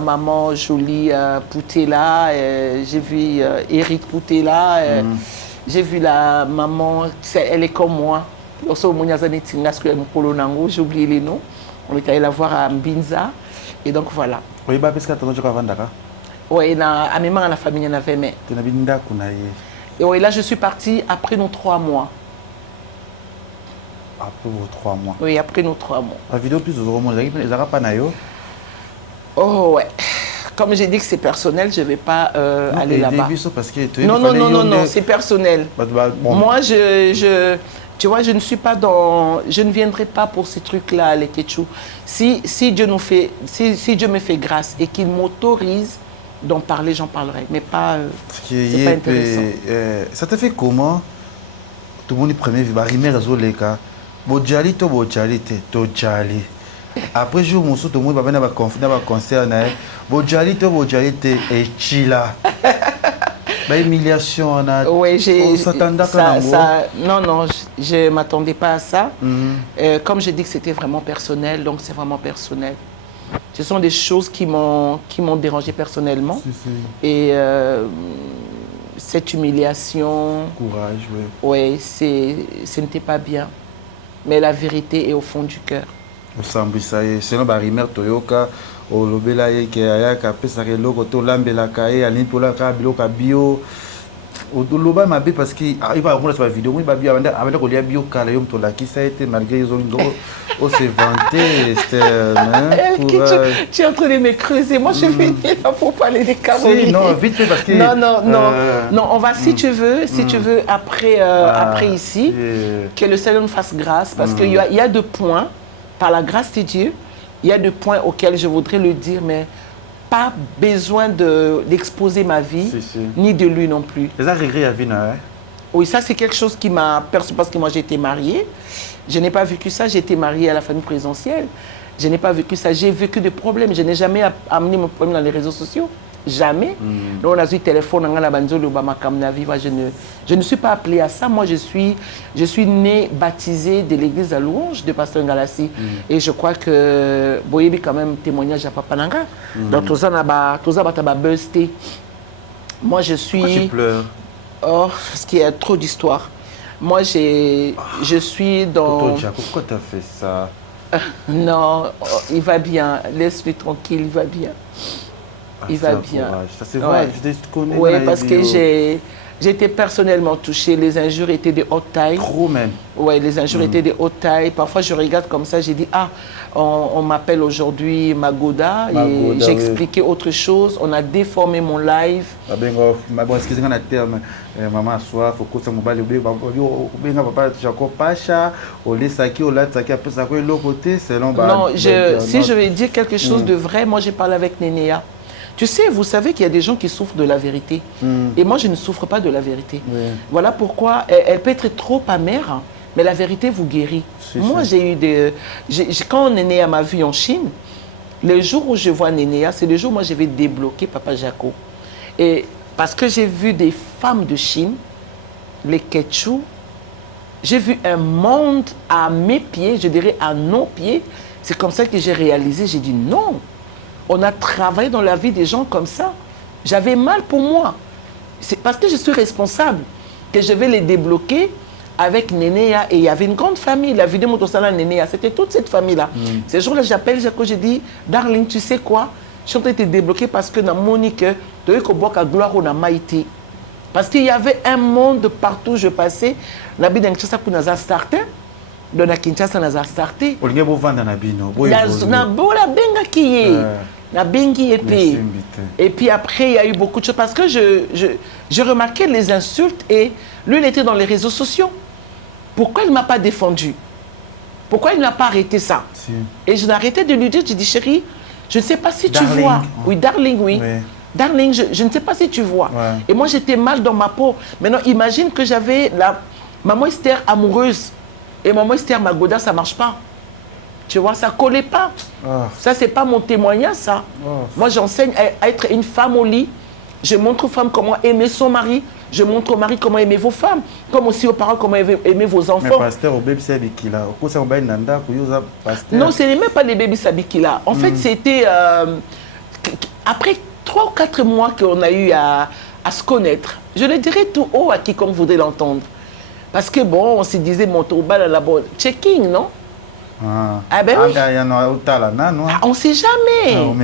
Maman Jolie Poutela, j'ai vu Eric Poutela, j'ai vu la maman, elle est comme moi. J'ai oublié les noms. On est allé la voir à Mbinza. Et donc voilà. Oui, à mes mains, la famille en avait mais. Et oui, là, je suis partie après nos 3 mois. Après vos 3 mois? Oui, après nos 3 mois. La vidéo plus de romans, ils n'ont pas nayo? Oh ouais. Comme j'ai dit que c'est personnel, je ne vais pas aller là-bas. Non, c'est personnel. Moi, tu vois, je ne suis pas dans... Je ne viendrai pas pour ces trucs-là, les ketchou. Si Dieu me fait grâce et qu'il m'autorise d'en parler, j'en parlerai. Mais pas... c'est pas intéressant. Ça te fait comment tout le monde premier vie rimer azoleka bojali to bojali te to jali après jour mosusu tout le monde va venir va concert na bojali to bojali te et chila humiliation on a oui non je m'attendais pas à ça. Comme je dis que c'était vraiment personnel, donc c'est vraiment personnel. Ce sont des choses qui m'ont dérangé personnellement. Et cette humiliation, courage, oui, ce n'était pas bien. Mais la vérité est au fond du cœur. Sinon, Rimer Toyoka, au Lobela, qui a fait logo, to lambela kae, alin pour la kabiloka bio. Au Loba m'a bien parce qu'il va avoir sur la vidéo, il va bien avec le bio Kalayum Tola qui ça a été malgré les autres. Oh, c'est vanté, tu es en train de me creuser. Moi, je suis venue là pour parler des Camerounais. Non, vite fait parce que. Non, on va, si tu veux, après ici, que le Seigneur nous fasse grâce, parce qu'il y a 2 points, par la grâce de Dieu, il y a 2 points auxquels je voudrais le dire, mais pas besoin d'exposer ma vie, ni de lui non plus. Les regrets à vie, hein? Oui, ça c'est quelque chose qui m'a perçu parce que moi j'ai été mariée. Je n'ai pas vécu ça, j'ai été mariée à la famille présidentielle. Je n'ai pas vécu ça, j'ai vécu des problèmes. Je n'ai jamais amené mon problème dans les réseaux sociaux. Jamais. Donc on a eu le téléphone, je ne suis pas appelée à ça. Moi je suis née, baptisée de l'église à louange de Pasteur Ngalassi. Et je crois que Boyebi quand même témoignage à Papa Nanga. Donc tout ça n'a bursté. Moi je suis... Pourquoi tu pleures? Oh, parce qu'il y a trop d'histoires. Moi, je suis dans... Pourquoi tu as fait ça? Non, il va bien. Laisse-le tranquille, il va bien. Il va bien. Ça c'est vrai, je te connais. Oui, parce que j'ai été personnellement touchée. Les injures étaient de haute taille. Trop même. Oui, les injures étaient de haute taille. Parfois, je regarde comme ça, j'ai dit, on m'appelle aujourd'hui Magoda. Et j'ai expliqué autre chose. On a déformé mon live. Excusez-moi le terme. Maman soif, faut que ça me balle papa Jacob Pacha, au Lesaki, au Latsaki, après ça, l'autre côté, selon. Non, si je vais dire quelque chose de vrai, moi j'ai parlé avec Nénéa. Tu sais, vous savez qu'il y a des gens qui souffrent de la vérité. Et moi, je ne souffre pas de la vérité. Voilà pourquoi elle peut être trop amère, mais la vérité vous guérit. Moi, j'ai eu des... Quand Nénéa m'a vu en Chine, le jour où je vois Nénéa, c'est le jour où moi, je vais débloquer Papa Jaco. Et parce que j'ai vu des femmes de Chine, les Quechua, j'ai vu un monde à mes pieds, je dirais à nos pieds. C'est comme ça que j'ai réalisé, j'ai dit non. On a travaillé dans la vie des gens comme ça. J'avais mal pour moi. C'est parce que je suis responsable que je vais les débloquer avec Nénéa. Et il y avait une grande famille. La vidéo Motosala Nénéa, c'était toute cette famille-là. Ce jour-là, j'appelle Jaco, je dis, Darling, tu sais quoi? Je suis en train de te débloquer parce que dans Monique, tu as eu gloire au Maïti. Parce qu'il y avait un monde partout où je passais. La vie d'Anchasa pour nous a starté. Dans la Kinshasa, nous a starté. On vendre dans la bino. Et puis après, il y a eu beaucoup de choses. Parce que je remarquais les insultes et lui, il était dans les réseaux sociaux. Pourquoi il ne m'a pas défendu? Pourquoi il n'a pas arrêté ça? Et je n'ai arrêté de lui dire, je dis, chérie, je ne sais pas si tu vois. Oui, darling, oui. Darling, je ne sais pas si tu vois. Et moi, j'étais mal dans ma peau. Maintenant, imagine que j'avais la Maman Esther amoureuse. Et Maman Esther Magoda, ça ne marche pas. Tu vois, ça ne collait pas. Ça, ce n'est pas mon témoignage, ça. Moi, j'enseigne à être une femme au lit. Je montre aux femmes comment aimer son mari. Je montre aux maris comment aimer vos femmes. Comme aussi aux parents comment aimer vos enfants. Mais pasteur, au bébé Sabikila. Non, ce n'est même pas les bébés Sabikila. En fait, c'était... après 3 ou 4 mois qu'on a eu à se connaître, je le dirais tout haut à quiconque voudrait l'entendre. Parce que bon, on se disait, mon tourba la bonne. Checking, non? Ah ben oui. On ne sait jamais. Non,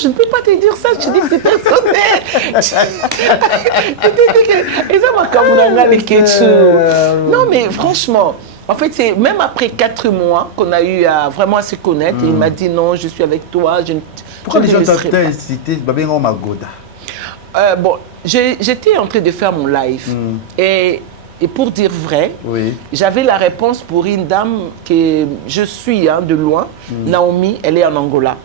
je ne peux pas te dire ça, je dis que c'est personnel. Non, mais franchement, en fait, c'est même après 4 mois qu'on a eu vraiment à se connaître. Et il m'a dit non, je suis avec toi. Pourquoi les gens t'ont cité Babingo Magoda? Bon, j'étais en train de faire mon live. Et pour dire vrai, j'avais la réponse pour une dame que je suis de loin. Naomi, elle est en Angola.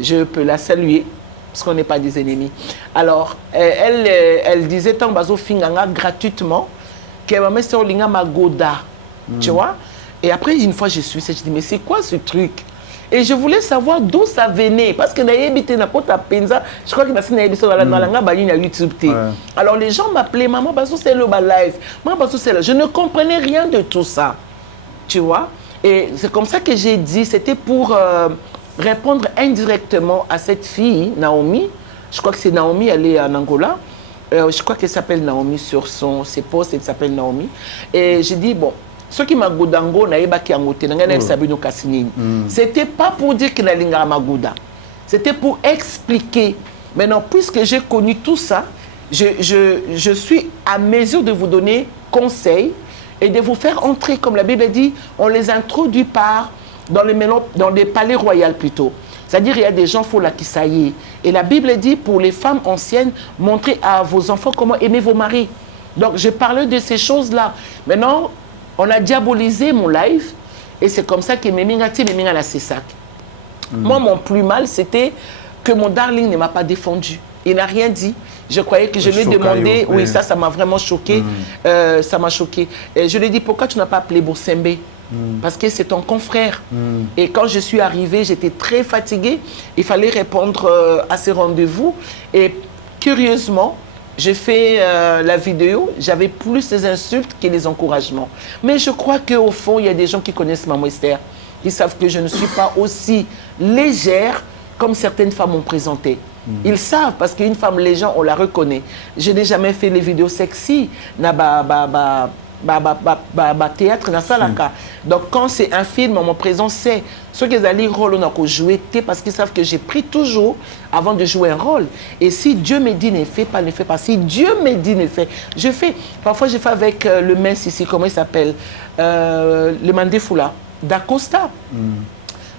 Je peux la saluer, parce qu'on n'est pas des ennemis. Alors, elle disait tant bazo finganga gratuitement. que maman c'est Olinga Magoda. Tu vois? Et après, une fois, je suis, je dis, mais c'est quoi ce truc? Et je voulais savoir d'où ça venait. Parce que je crois que dans YouTube. Alors les gens m'appelaient, maman, c'est le live. Maman, c'est je ne comprenais rien de tout ça. Tu vois? Et c'est comme ça que j'ai dit, c'était pour répondre indirectement à cette fille, Naomi. Je crois que c'est Naomi, elle est en Angola. Je crois qu'elle s'appelle Naomi sur ses posts, elle s'appelle Naomi. Et j'ai dit, bon, ce qui m'a godango, c'était pas pour dire qu'il a Magouda. C'était pour expliquer. Maintenant, puisque j'ai connu tout ça, je suis à mesure de vous donner conseil et de vous faire entrer, comme la Bible dit, on les introduit dans les palais royaux plutôt. C'est-à-dire, il y a des gens, il faut la kisaïe. Et la Bible dit, pour les femmes anciennes, montrez à vos enfants comment aimer vos maris. Donc, je parlais de ces choses-là. Maintenant, on a diabolisé mon live. Et c'est comme ça que Méminga la Cessac. Moi, mon plus mal, c'était que mon darling ne m'a pas défendu. Il n'a rien dit. Je croyais que je lui ai demandé. Oui, ça m'a vraiment choqué. Ça m'a choqué. Et je lui ai dit, pourquoi tu n'as pas appelé Bosembe? Parce que c'est ton confrère. Et quand je suis arrivée, j'étais très fatiguée. Il fallait répondre à ces rendez-vous. Et curieusement, j'ai fait la vidéo. J'avais plus des insultes que les encouragements. Mais je crois qu'au fond, il y a des gens qui connaissent Maman Esther, qui savent que je ne suis pas aussi légère comme certaines femmes ont présenté. Ils savent, parce qu'une femme légère, on la reconnaît. Je n'ai jamais fait les vidéos sexy. Théâtre dans ça. Donc quand c'est un film, mon présent c'est ceux qui allaient rôle on a joué parce qu'ils savent que j'ai pris toujours avant de jouer un rôle. Et si Dieu me dit ne fais pas, ne fais pas. Si Dieu me dit ne fais, je fais. Parfois je fais avec le mince ici, comment il s'appelle, le Mandefula, Dacosta.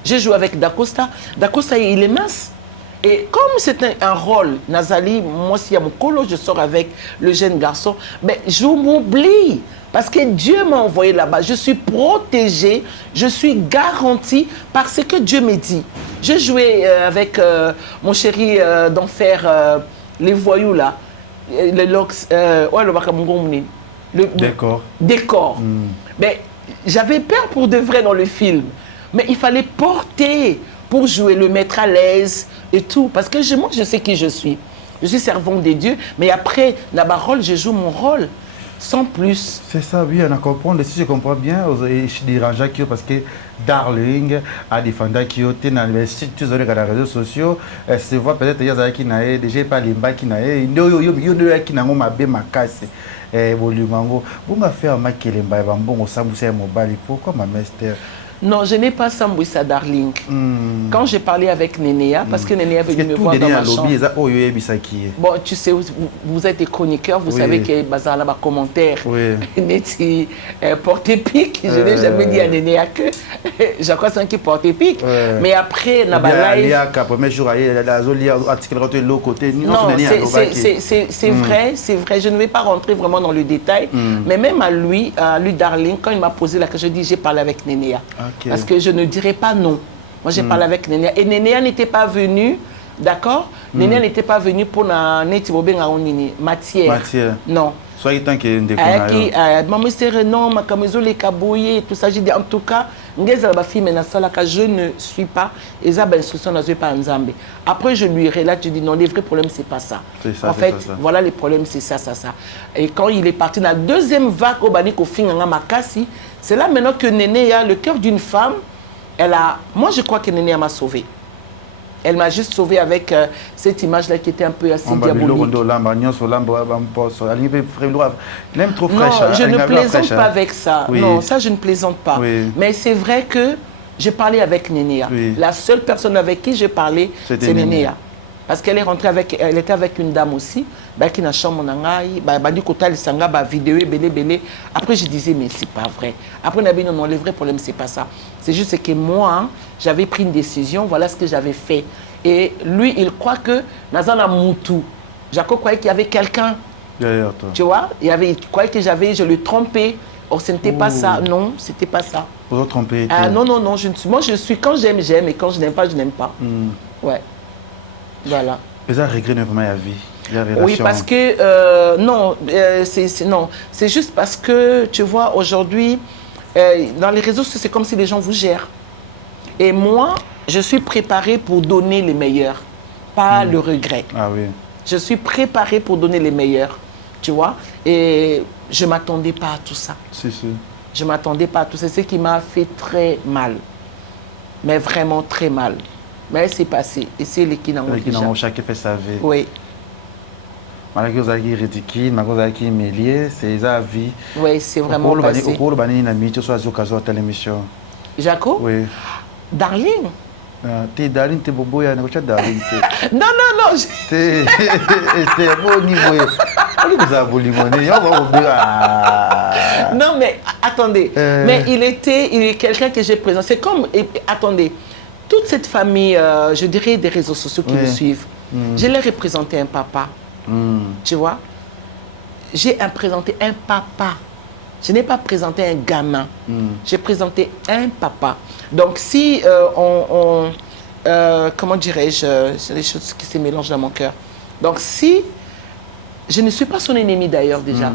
J'ai joué avec Dacosta. Dacosta il est mince. Et comme c'est un rôle, Nazali, moi si à mon colo, je sors avec le jeune garçon, mais je m'oublie. Parce que Dieu m'a envoyé là-bas. Je suis protégée, je suis garantie par ce que Dieu me dit. J'ai joué avec mon chéri d'enfer, les voyous là, le Lox, le décor. Mais j'avais peur pour de vrai dans le film. Mais il fallait porter pour jouer, le mettre à l'aise et tout. Parce que moi, je sais qui je suis. Je suis servant de Dieu. Mais après, la parole, je joue mon rôle. Sans plus. C'est ça, oui, on a compris. Si je comprends bien, je dérange parce que Darling a défendu qui était dans les sites sur les réseaux sociaux. Se voit peut-être qu'il y a qui n'a déjà pas les bas qui n'a qui n'a pas ma casse. Volumango. Vous m'avez fait un maquille les bas bon au Samoussé mobile. Pourquoi ma master? Non, je n'ai pas Sambouissa Darling. Quand j'ai parlé avec Nénéa, parce que Nénéa est venue me voir dans ma chambre. Bon, tu sais, vous êtes des chroniqueurs, vous savez que Bazar là bas commentaire. Néti porté pique. Je n'ai jamais dit à Nénéa que je crois que c'est un qui porte pique. Mais après, Nabala. Premier jour, article l'autre côté. Non, c'est vrai, c'est vrai. Je ne vais pas rentrer vraiment dans le détail. Mais même à lui Darling, quand il m'a posé la question, je dis j'ai parlé avec Nénéa. Okay. Parce que je ne dirais pas non. Moi, j'ai parlé avec Nénéa. Et Nénéa n'était pas venu, d'accord? Nénéa n'était pas venu pour la matière. Non. Soyez tant qu'il y a une décoration. Maman, c'est non, ma camisole les cabouillés, tout ça. J'ai dit, en tout cas, je ne suis pas. Et ça, instruction, je ne suis pas en Zambie. Après, je lui relate, je dis, non, les vrais problèmes, c'est pas ça. En fait, voilà les problèmes, c'est ça. Et quand il est parti dans la deuxième vague au Baniko Finganga Makasi, c'est là maintenant que Nénéa, le cœur d'une femme, moi, je crois que Nénéa m'a sauvé. Elle m'a juste sauvé avec cette image-là qui était un peu assez diabolique. Non, je ne plaisante pas avec ça. Oui. Non, ça, je ne plaisante pas. Oui. Mais c'est vrai que j'ai parlé avec Nénéa. Oui. La seule personne avec qui j'ai parlé, c'est Nénéa. Parce qu'elle est rentrée elle était avec une dame aussi, qui n'a chambre vidéo, belé. Après, je disais, mais c'est pas vrai. Après, on a dit, non, le vrai problème, c'est pas ça. C'est juste que moi, j'avais pris une décision, voilà ce que j'avais fait. Et lui, il croit que Nazana Moutou. Jacob croyait qu'il y avait quelqu'un. Tu vois, il croyait que je le trompais. Or, ce n'était pas ça. Non, c'était pas ça. Vous le trompez? Non. Moi, je suis, quand j'aime, j'aime. Et quand je n'aime pas, je n'aime pas. Ouais. Voilà. Mais ça regrette vraiment la vie. Oui, parce que non, non, c'est juste parce que tu vois aujourd'hui dans les réseaux sociaux, c'est comme si les gens vous gèrent. Et moi, je suis préparée pour donner les meilleurs, pas le regret. Ah oui. Je suis préparée pour donner les meilleurs, tu vois. Et je ne m'attendais pas à tout ça. Si, si. Je ne m'attendais pas à tout ça. C'est ce qui m'a fait très mal. Mais vraiment très mal. Mais c'est passé. Et c'est les qui n'ont déjà. Chacun fait sa vie. Oui. Malgré que vous ridicule, malgré que vous c'est sa vie. Oui, c'est vraiment passé. Jaco? Oui. Darling? T'es Darling, t'es bobo, il y a un Darling. Non, non, non. T'es bon niveau. Non, mais attendez. Mais il est quelqu'un que j'ai présenté. C'est comme, attendez, toute cette famille, je dirais des réseaux sociaux qui me suivent, je l'ai représenté un papa. Tu vois? J'ai présenté un papa. Je n'ai pas présenté un gamin. J'ai présenté un papa. Donc si comment dirais-je, c'est des choses qui se mélangent dans mon cœur. Donc si je ne suis pas son ennemi d'ailleurs déjà.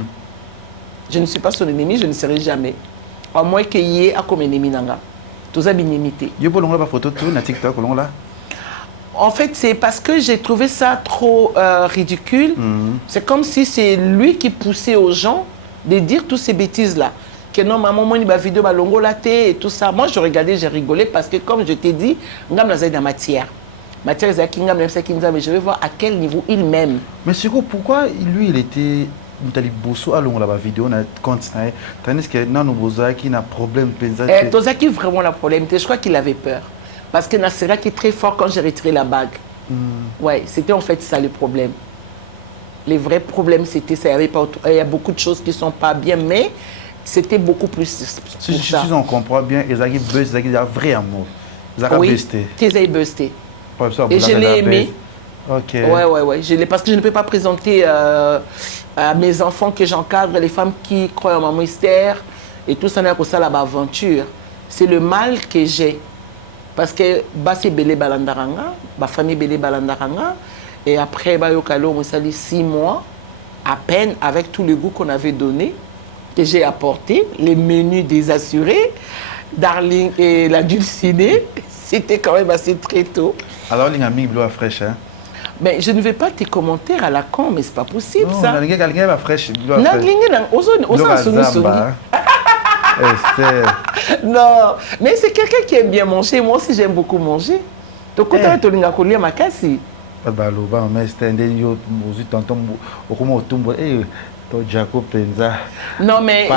Je ne suis pas son ennemi, je ne serai jamais. À moins qu'il y ait comme ennemi nanga. Tous à binimité. Yo bolonga ba photo tout na TikTok là. En fait, c'est parce que j'ai trouvé ça trop ridicule. C'est comme si c'est lui qui poussait aux gens de dire toutes ces bêtises-là. Que non, maman, moi, il y a une vidéo, longo latte et tout ça. Moi, je regardais, j'ai rigolé parce que, comme je t'ai dit, ngam la dans matière. Matière, c'est kingam, même ça mais je vais voir à quel niveau il m'aime. Mais c'est quoi, pourquoi lui, il était. Il bosso à longo la vidéo, on a continué. Tandis que non, nous avons qui n'a problème. Tozaki vraiment le problème. Je crois qu'il avait peur. Parce que Nassera qui est très fort quand j'ai retiré la bague. Ouais, c'était en fait ça le problème. Les vrais problèmes, c'était ça. Il y a beaucoup de choses qui ne sont pas bien, mais c'était beaucoup plus. Si on comprend bien, ils ont un vrai amour. Ils ont busté. Ils ont busté. Et je l'ai aimé. Ok. Ouais. Parce que je ne peux pas présenter à mes enfants que j'encadre, les femmes qui croient en mon mystère et tout ça, n'est pas ça l'aventure. C'est le mal que j'ai. Parce que c'est Belé Balandaranga, ma famille Belé Balandaranga, et après, on s'est dit 6 mois, à peine, avec tout le goût qu'on avait donné, que j'ai apporté, les menus désassurés, Darling et la dulcinée, c'était quand même assez très tôt. Alors, il y a mis bleu à fraîche, hein? Mais je ne vais pas tes commentaires à la con, mais c'est pas possible non, ça. Il y a fraîche. Non, mais c'est quelqu'un qui aime bien manger. Moi aussi, j'aime beaucoup manger. Donc, quand tu as ma makasi. Non, mais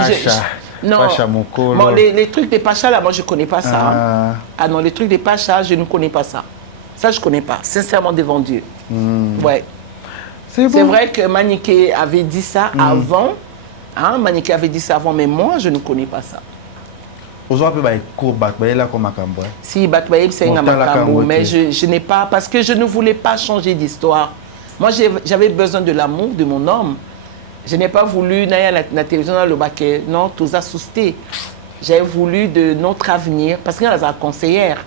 les trucs des Pacha, là, moi, je ne connais pas ça. Ah non, les trucs des Pacha, je ne connais pas ça. Ça, je ne connais pas, sincèrement, devant Dieu. Ouais. C'est vrai que Maniké avait dit ça avant. Hein, Maniké avait dit ça avant, mais moi, je ne connais pas ça. Si, c'est un makambo, mais je n'ai pas, parce que je ne voulais pas changer d'histoire. Moi, j'avais besoin de l'amour de mon homme. Je n'ai pas voulu, la télévision, non, tout ça sousté. J'ai voulu de notre avenir, parce qu'il y a la conseillère.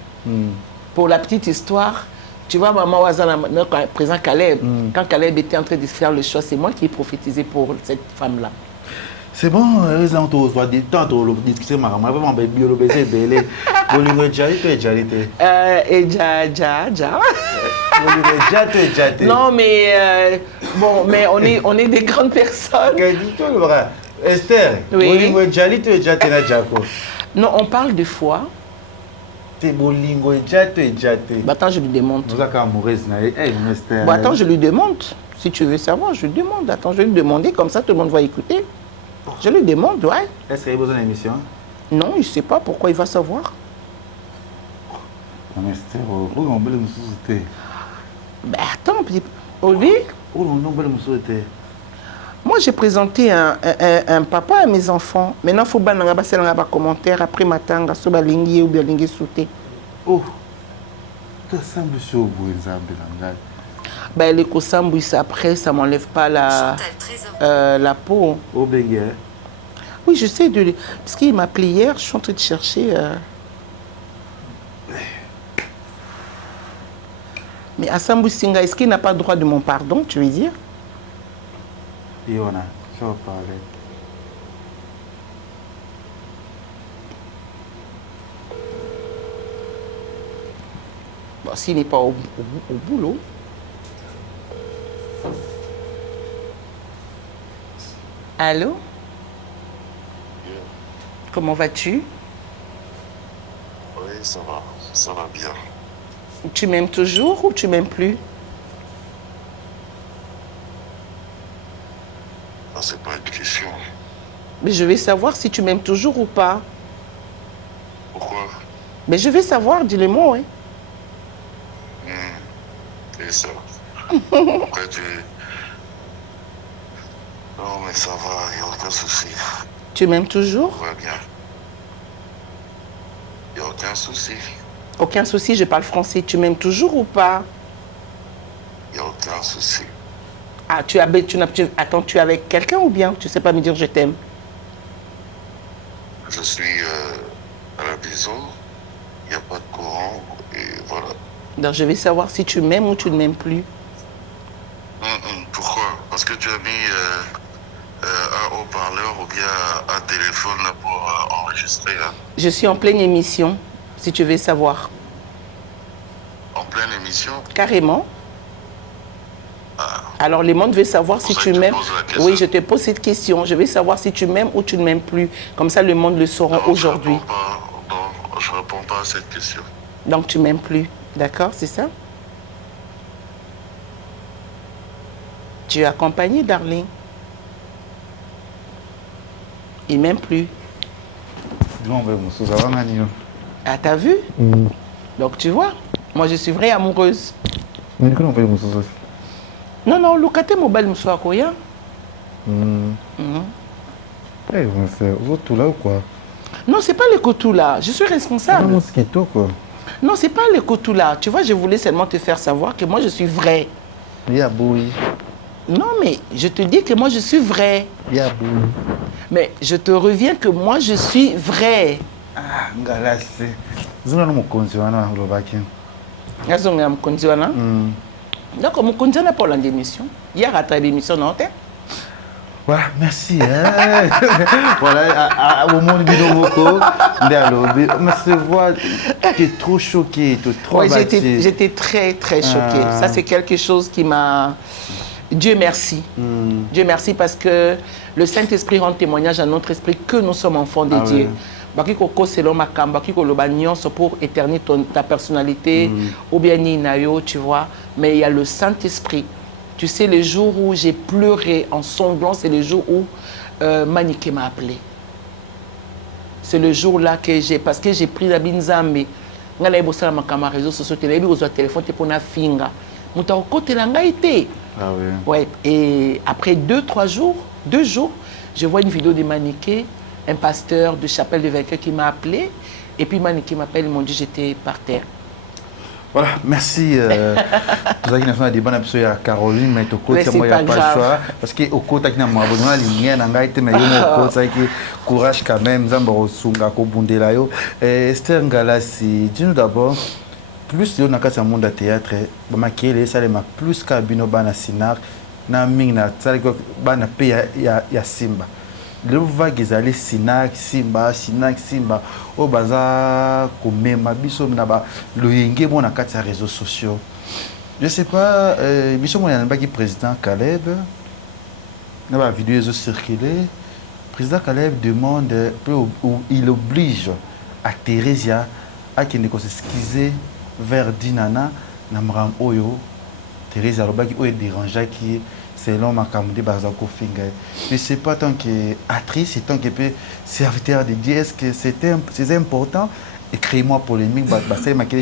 Pour la petite histoire, tu vois, maman Ouazana, notre président Caleb, quand Caleb était en train de faire le choix, c'est moi qui ai prophétisé pour cette femme-là. C'est bon, ils ont tous dit tant de discuter maman, vraiment biologie belé. Bolingwe jarité. Non mais bon, mais on est des grandes personnes. Esther, bolingwe jarité na jako. Non, on parle de foi. T'es bolingwe jarité. Bah attends, je lui demande. Vous êtes amoureuse na Esther. Bah attends, je lui demande. Si tu veux savoir, je lui demande. Attends, je vais lui demander comme ça tout le monde va écouter. Je lui demande, ouais. Est-ce qu'il y a besoin d'émission? Non, je ne sais pas pourquoi il va savoir. Mais Esther, où on peut le souhaiter? Ben attends, Oli. Où on peut le souhaiter? Moi, j'ai présenté un papa à mes enfants. Maintenant, il faut que je fasse un commentaire après matin, sur la ligne ou bien la ligne sauter. Oh, ça semble sur vous, Isabelle. Ben, les Kosambu, après, ça ne m'enlève pas la peau. Au béguet. Oui, je sais. Parce qu'il m'a appelé hier, je suis en train de chercher. Mais à Sambu Singa, est-ce qu'il n'a pas droit de mon pardon, tu veux dire? Et on a, ça va parler. Bon, s'il n'est pas au boulot. Allô? Comment vas-tu? Oui, ça va bien. Tu m'aimes toujours ou tu m'aimes plus? Ah, c'est pas une question. Mais je vais savoir si tu m'aimes toujours ou pas. Pourquoi? Mais je vais savoir, dis-le-moi, oui. Et ça. Après, non, mais ça va, il n'y a aucun souci. Tu m'aimes toujours? Tout va bien. Il n'y a aucun souci. Aucun souci, je parle français. Tu m'aimes toujours ou pas? Il n'y a aucun souci. Ah, attends, tu es avec quelqu'un ou bien tu ne sais pas me dire je t'aime? Je suis à la maison, il n'y a pas de courant, et voilà. Donc je vais savoir si tu m'aimes ou tu ne m'aimes plus. Pourquoi? Parce que tu as mis un haut-parleur ou bien un téléphone là, pour enregistrer. Là. Je suis en pleine émission, si tu veux savoir. En pleine émission? Carrément. Alors, le monde veut savoir si tu m'aimes. Oui, je te pose cette question. Je vais savoir si tu m'aimes ou tu ne m'aimes plus. Comme ça, le monde le saura aujourd'hui. Non, je ne réponds pas à cette question. Donc, tu ne m'aimes plus. D'accord, c'est ça? Tu es accompagné, darling. Il ne m'aime plus. Ah, t'as vu? Donc, tu vois, moi, je suis vraie amoureuse. Non, non, Lukate mobile Moussouakoya. Vous tout là ou quoi? Non, c'est pas le Kotou là. Je suis responsable. Non, c'est tout quoi. Non, c'est pas le Kotou là. Tu vois, je voulais seulement te faire savoir que moi, je suis vraie. Yaboui. Non, mais je te dis que moi, je suis vraie. Yaboui. Mais je te reviens que moi, je suis vraie. Ah, Ngalas. Zuna no mukonziwana lobaki. Azonga mukonziwana. Donc, mukonziwana pour l'émission. Il y a raté l'émission, non? Voilà, merci. Voilà, au moment du Moko, mais se voit, tu es trop choqué, tu es trop abattu. J'étais très, très choquée. Ça, c'est quelque chose qui m'a... Dieu merci. Dieu merci parce que le Saint-Esprit rend témoignage à notre esprit que nous sommes enfants de Dieu. Bakiko selon ma cam, bakiko le bagnon pour éterniser ta personnalité ou bien Ninayo, tu vois. Mais il y a le Saint-Esprit. Tu sais, les jours où j'ai pleuré en sanglant, c'est le jour où Maniké m'a appelé. C'est le jour-là que j'ai... Parce que j'ai pris la binzambe. Nga la bossa ma caméra réseaux sociaux, télé, besoin téléphone, te pona finga. Muta côté la ngaité. Ah oui. Ouais, et après 2 jours, je vois une vidéo de Maniké, un pasteur de Chapelle de Vainqueur qui m'a appelé. Et puis Maniké m'appelle, ils m'ont dit j'étais par terre. Voilà, merci. Vous avez un débat avec Caroline, mais au côté, moi, il n'y a pas le choix. Parce qu'au côté, il y a un abonnement, il y a un gaïté, mais il y a un courage quand même. Esther Ngalassi, dis-nous d'abord, plus il y a un monde de théâtre, plus qu'à Binoba Sinar, na Mingna, il y a Simba. Le vague est allé Sinak, Simba, au bazar, comme Mabiso, Naba, le Yenge, mon a 4 réseaux sociaux. Je ne sais pas, Biso, mon a un président Caleb, la vidéo est circulée. Président Caleb demande, il oblige à Thérésia à qu'il ne s'excuse vers Dinana, Namram Oyo, Thérésia, le est dérangé qui est. Selon ma camarade Bazako Finga. Mais ce n'est pas tant qu'actrice, c'est tant que serviteur de Dieu. Est-ce que c'est important? Écris-moi polémique,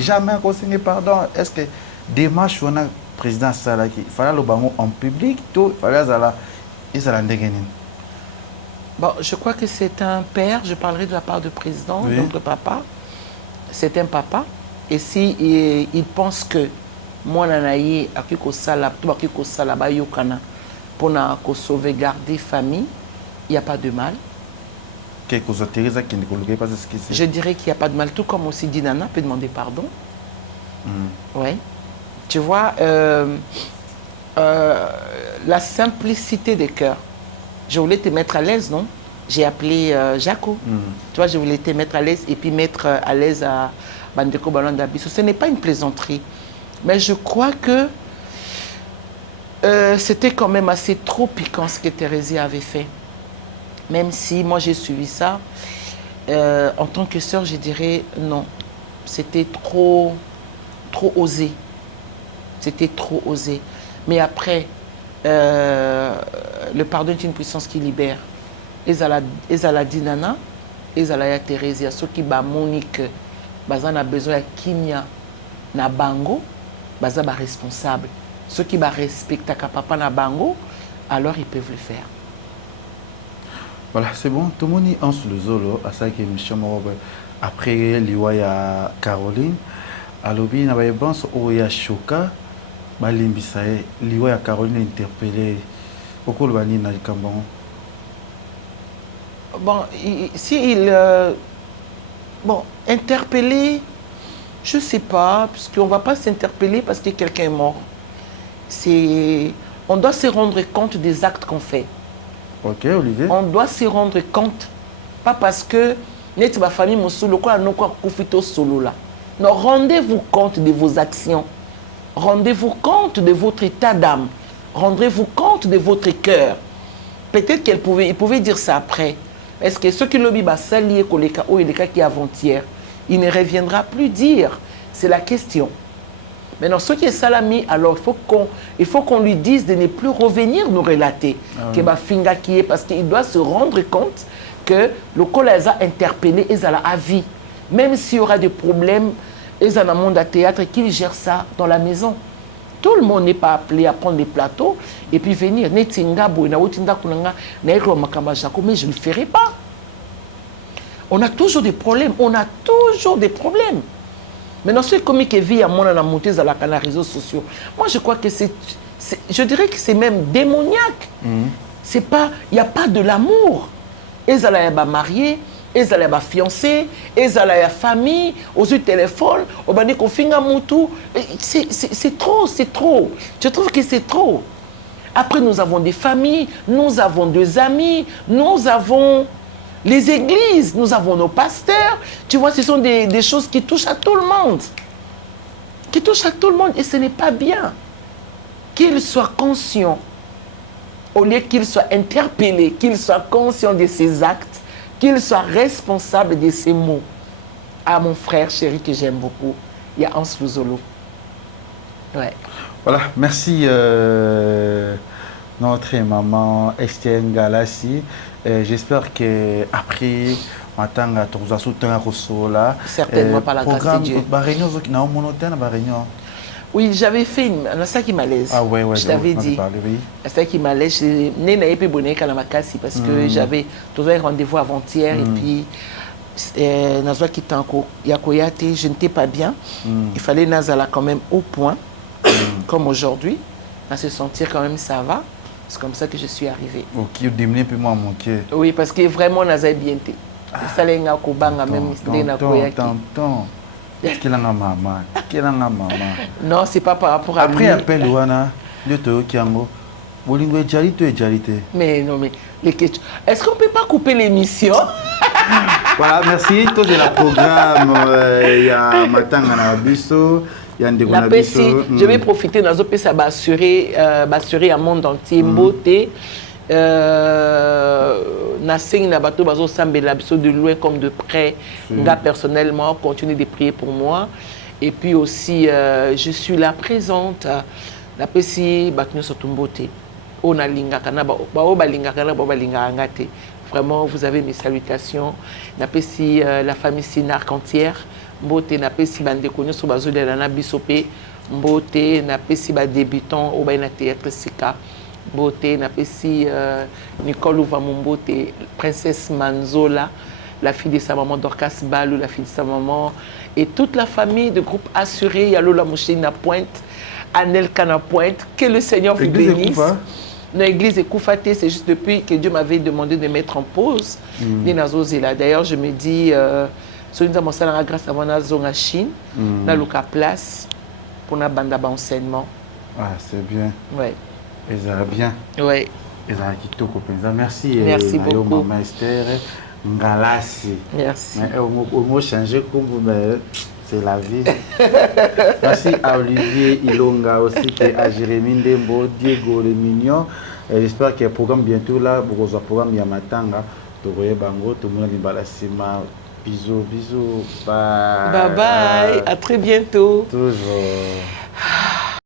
jamais conseillé pardon. Est-ce que démarche on a président Salaki, il fallait le bango en public, tout, il fallait Bon, je crois que c'est un père, je parlerai de la part du président, oui. Donc le papa. C'est un papa. Et si il pense que moi, nanaï, akiko sala, tout akiko sala, ba yokana, pour sauvegarder famille, il n'y a pas de mal. Je dirais qu'il n'y a pas de mal, tout comme aussi Dinana peut demander pardon. Ouais. Tu vois, la simplicité des cœurs. Je voulais te mettre à l'aise, non? J'ai appelé Jaco. Tu vois, je voulais te mettre à l'aise et puis mettre à l'aise à Bandeko Balanda Bisso. Ce n'est pas une plaisanterie. Mais je crois que c'était quand même assez trop piquant ce que Thérèse avait fait. Même si moi j'ai suivi ça, en tant que sœur, je dirais non. C'était trop osé. C'était trop osé. Mais après, le pardon est une puissance qui libère. Ezala dinana, ezala ya Thérèse, ceux qui ba Monique, bazan a besoin de kimia na bango, baza ba responsable. Ceux qui ba respectent papa na bango, alors ils peuvent le faire. Voilà, c'est bon. Tout le monde est en sous le zolo. À ça que M. Morobe, après l'Iwaya Caroline, à l'obi, il y a un bon Oya Choka, Balimbisae, l'Iwaya Caroline interpellé. Pourquoi le bani n'a pas bon? Bon, bon, interpellé, je ne sais pas, parce qu'on ne va pas s'interpeller parce que quelqu'un est mort. On doit se rendre compte des actes qu'on fait. Ok, Olivier. On doit se rendre compte, pas parce que notre famille solo, solo là. Non, rendez-vous compte de vos actions. Rendez-vous compte de votre état d'âme. Rendez-vous compte de votre cœur. Peut-être qu'il pouvait dire ça après. Est-ce que ceux qui l'ont dit, qui avant-hier, il ne reviendra plus dire? C'est la question. Maintenant, ce qui est salami, alors il faut qu'on lui dise de ne plus revenir nous relater. Parce qu'il doit se rendre compte que le collège a interpellé et a avis. Même s'il y aura des problèmes, ils ont un monde à théâtre qu'il gère ça dans la maison. Tout le monde n'est pas appelé à prendre les plateaux et puis venir. Mais je ne le ferai pas. On a toujours des problèmes. Maintenant, ce comique vit à mon montée dans les réseaux sociaux. Moi, je crois que je dirais que c'est même démoniaque. C'est pas, il n'y a pas de l'amour. Ils allaient mariés, ils allaient fiancés, ils allaient famille, aux téléphones, au bani kofinga mutu. C'est trop. Je trouve que c'est trop. Après, nous avons des familles, nous avons des amis, nous avons les églises, nous avons nos pasteurs. Tu vois, ce sont des choses qui touchent à tout le monde. Qui touchent à tout le monde. Et ce n'est pas bien. Qu'ils soient conscients, au lieu qu'ils soient interpellés, qu'ils soient conscients de ces actes, qu'ils soient responsables de ces mots. À mon frère chéri que j'aime beaucoup, il y a Hans Luzolo. Ouais. Voilà, merci notre maman Estienne Galassi. J'espère qu'après, certainement pas la grâce de Dieu. Oui, j'avais fait ça qui malaise. Ah ouais, je t'avais dit. Ça qui malaise. Je n'ai pas pu bonner qu'à la Makassi parce que j'avais toujours un rendez-vous avant-hier et puis Nazwa qui était en Yakoyate, je n'étais pas bien. Il fallait Nazala quand même au point, comme aujourd'hui, à se sentir quand même ça va. C'est comme ça que je suis arrivée. Ok, diminuer un peu moins mon cœur. Oui, parce que vraiment Nazwa est bien été. Ça l'est nga kubanga même na koyaki. Non, c'est pas par rapport à après lui. appel wana de to kiango. Bolingo ejalite. Mais non mais les questions. Est-ce qu'on peut pas couper l'émission? Voilà, merci. Tout le programme il y a matanga na biso, il y a ndeko na biso. Je vais profiter dans autre ça assurer à monde entier beauté. Nassing na bateau bazo sambela biso de loin comme de près. Nga personnellement continue de prier pour moi et puis aussi je suis là présente la pesi batnu sotumbote ona linga kana ba balinga kana ba balinga ngate. Vraiment vous avez mes salutations na pesi la famille Sinark entière mbote na pesi bande konyo so bazo de na bisope mbote na pesi ba débutant au ba na théâtre Sika. Beauté, napesi Nicole Ouvamombote, princesse Manzola, la fille de sa maman Dorcas Balou, la fille de sa maman, et toute la famille de groupe assuré, Yalola Mouchine à Pointe, Anelka à Pointe, que le Seigneur vous bénisse. L'église est Koufaté, c'est juste depuis que Dieu m'avait demandé de mettre en pause. D'ailleurs, je me dis, grâce à mon zone Chine, dans le place, pour la bande d'enseignement. Ah, c'est bien. Ouais. Et ça va bien. Oui. ezalaki kitoko mpenza. Merci. Merci beaucoup. Maman Esther Ngalasi. Merci. On m'a changé comme mais c'est la vie. Merci à Olivier Ilonga aussi, à Jérémy Ndembo, Diego le Mignon. J'espère qu'il y a un programme bientôt là, pour un programme Yamatanga. Togoye Bango, tout le monde est balasima. Bisous, bisous. Bye. Bye bye. À très bientôt. Toujours.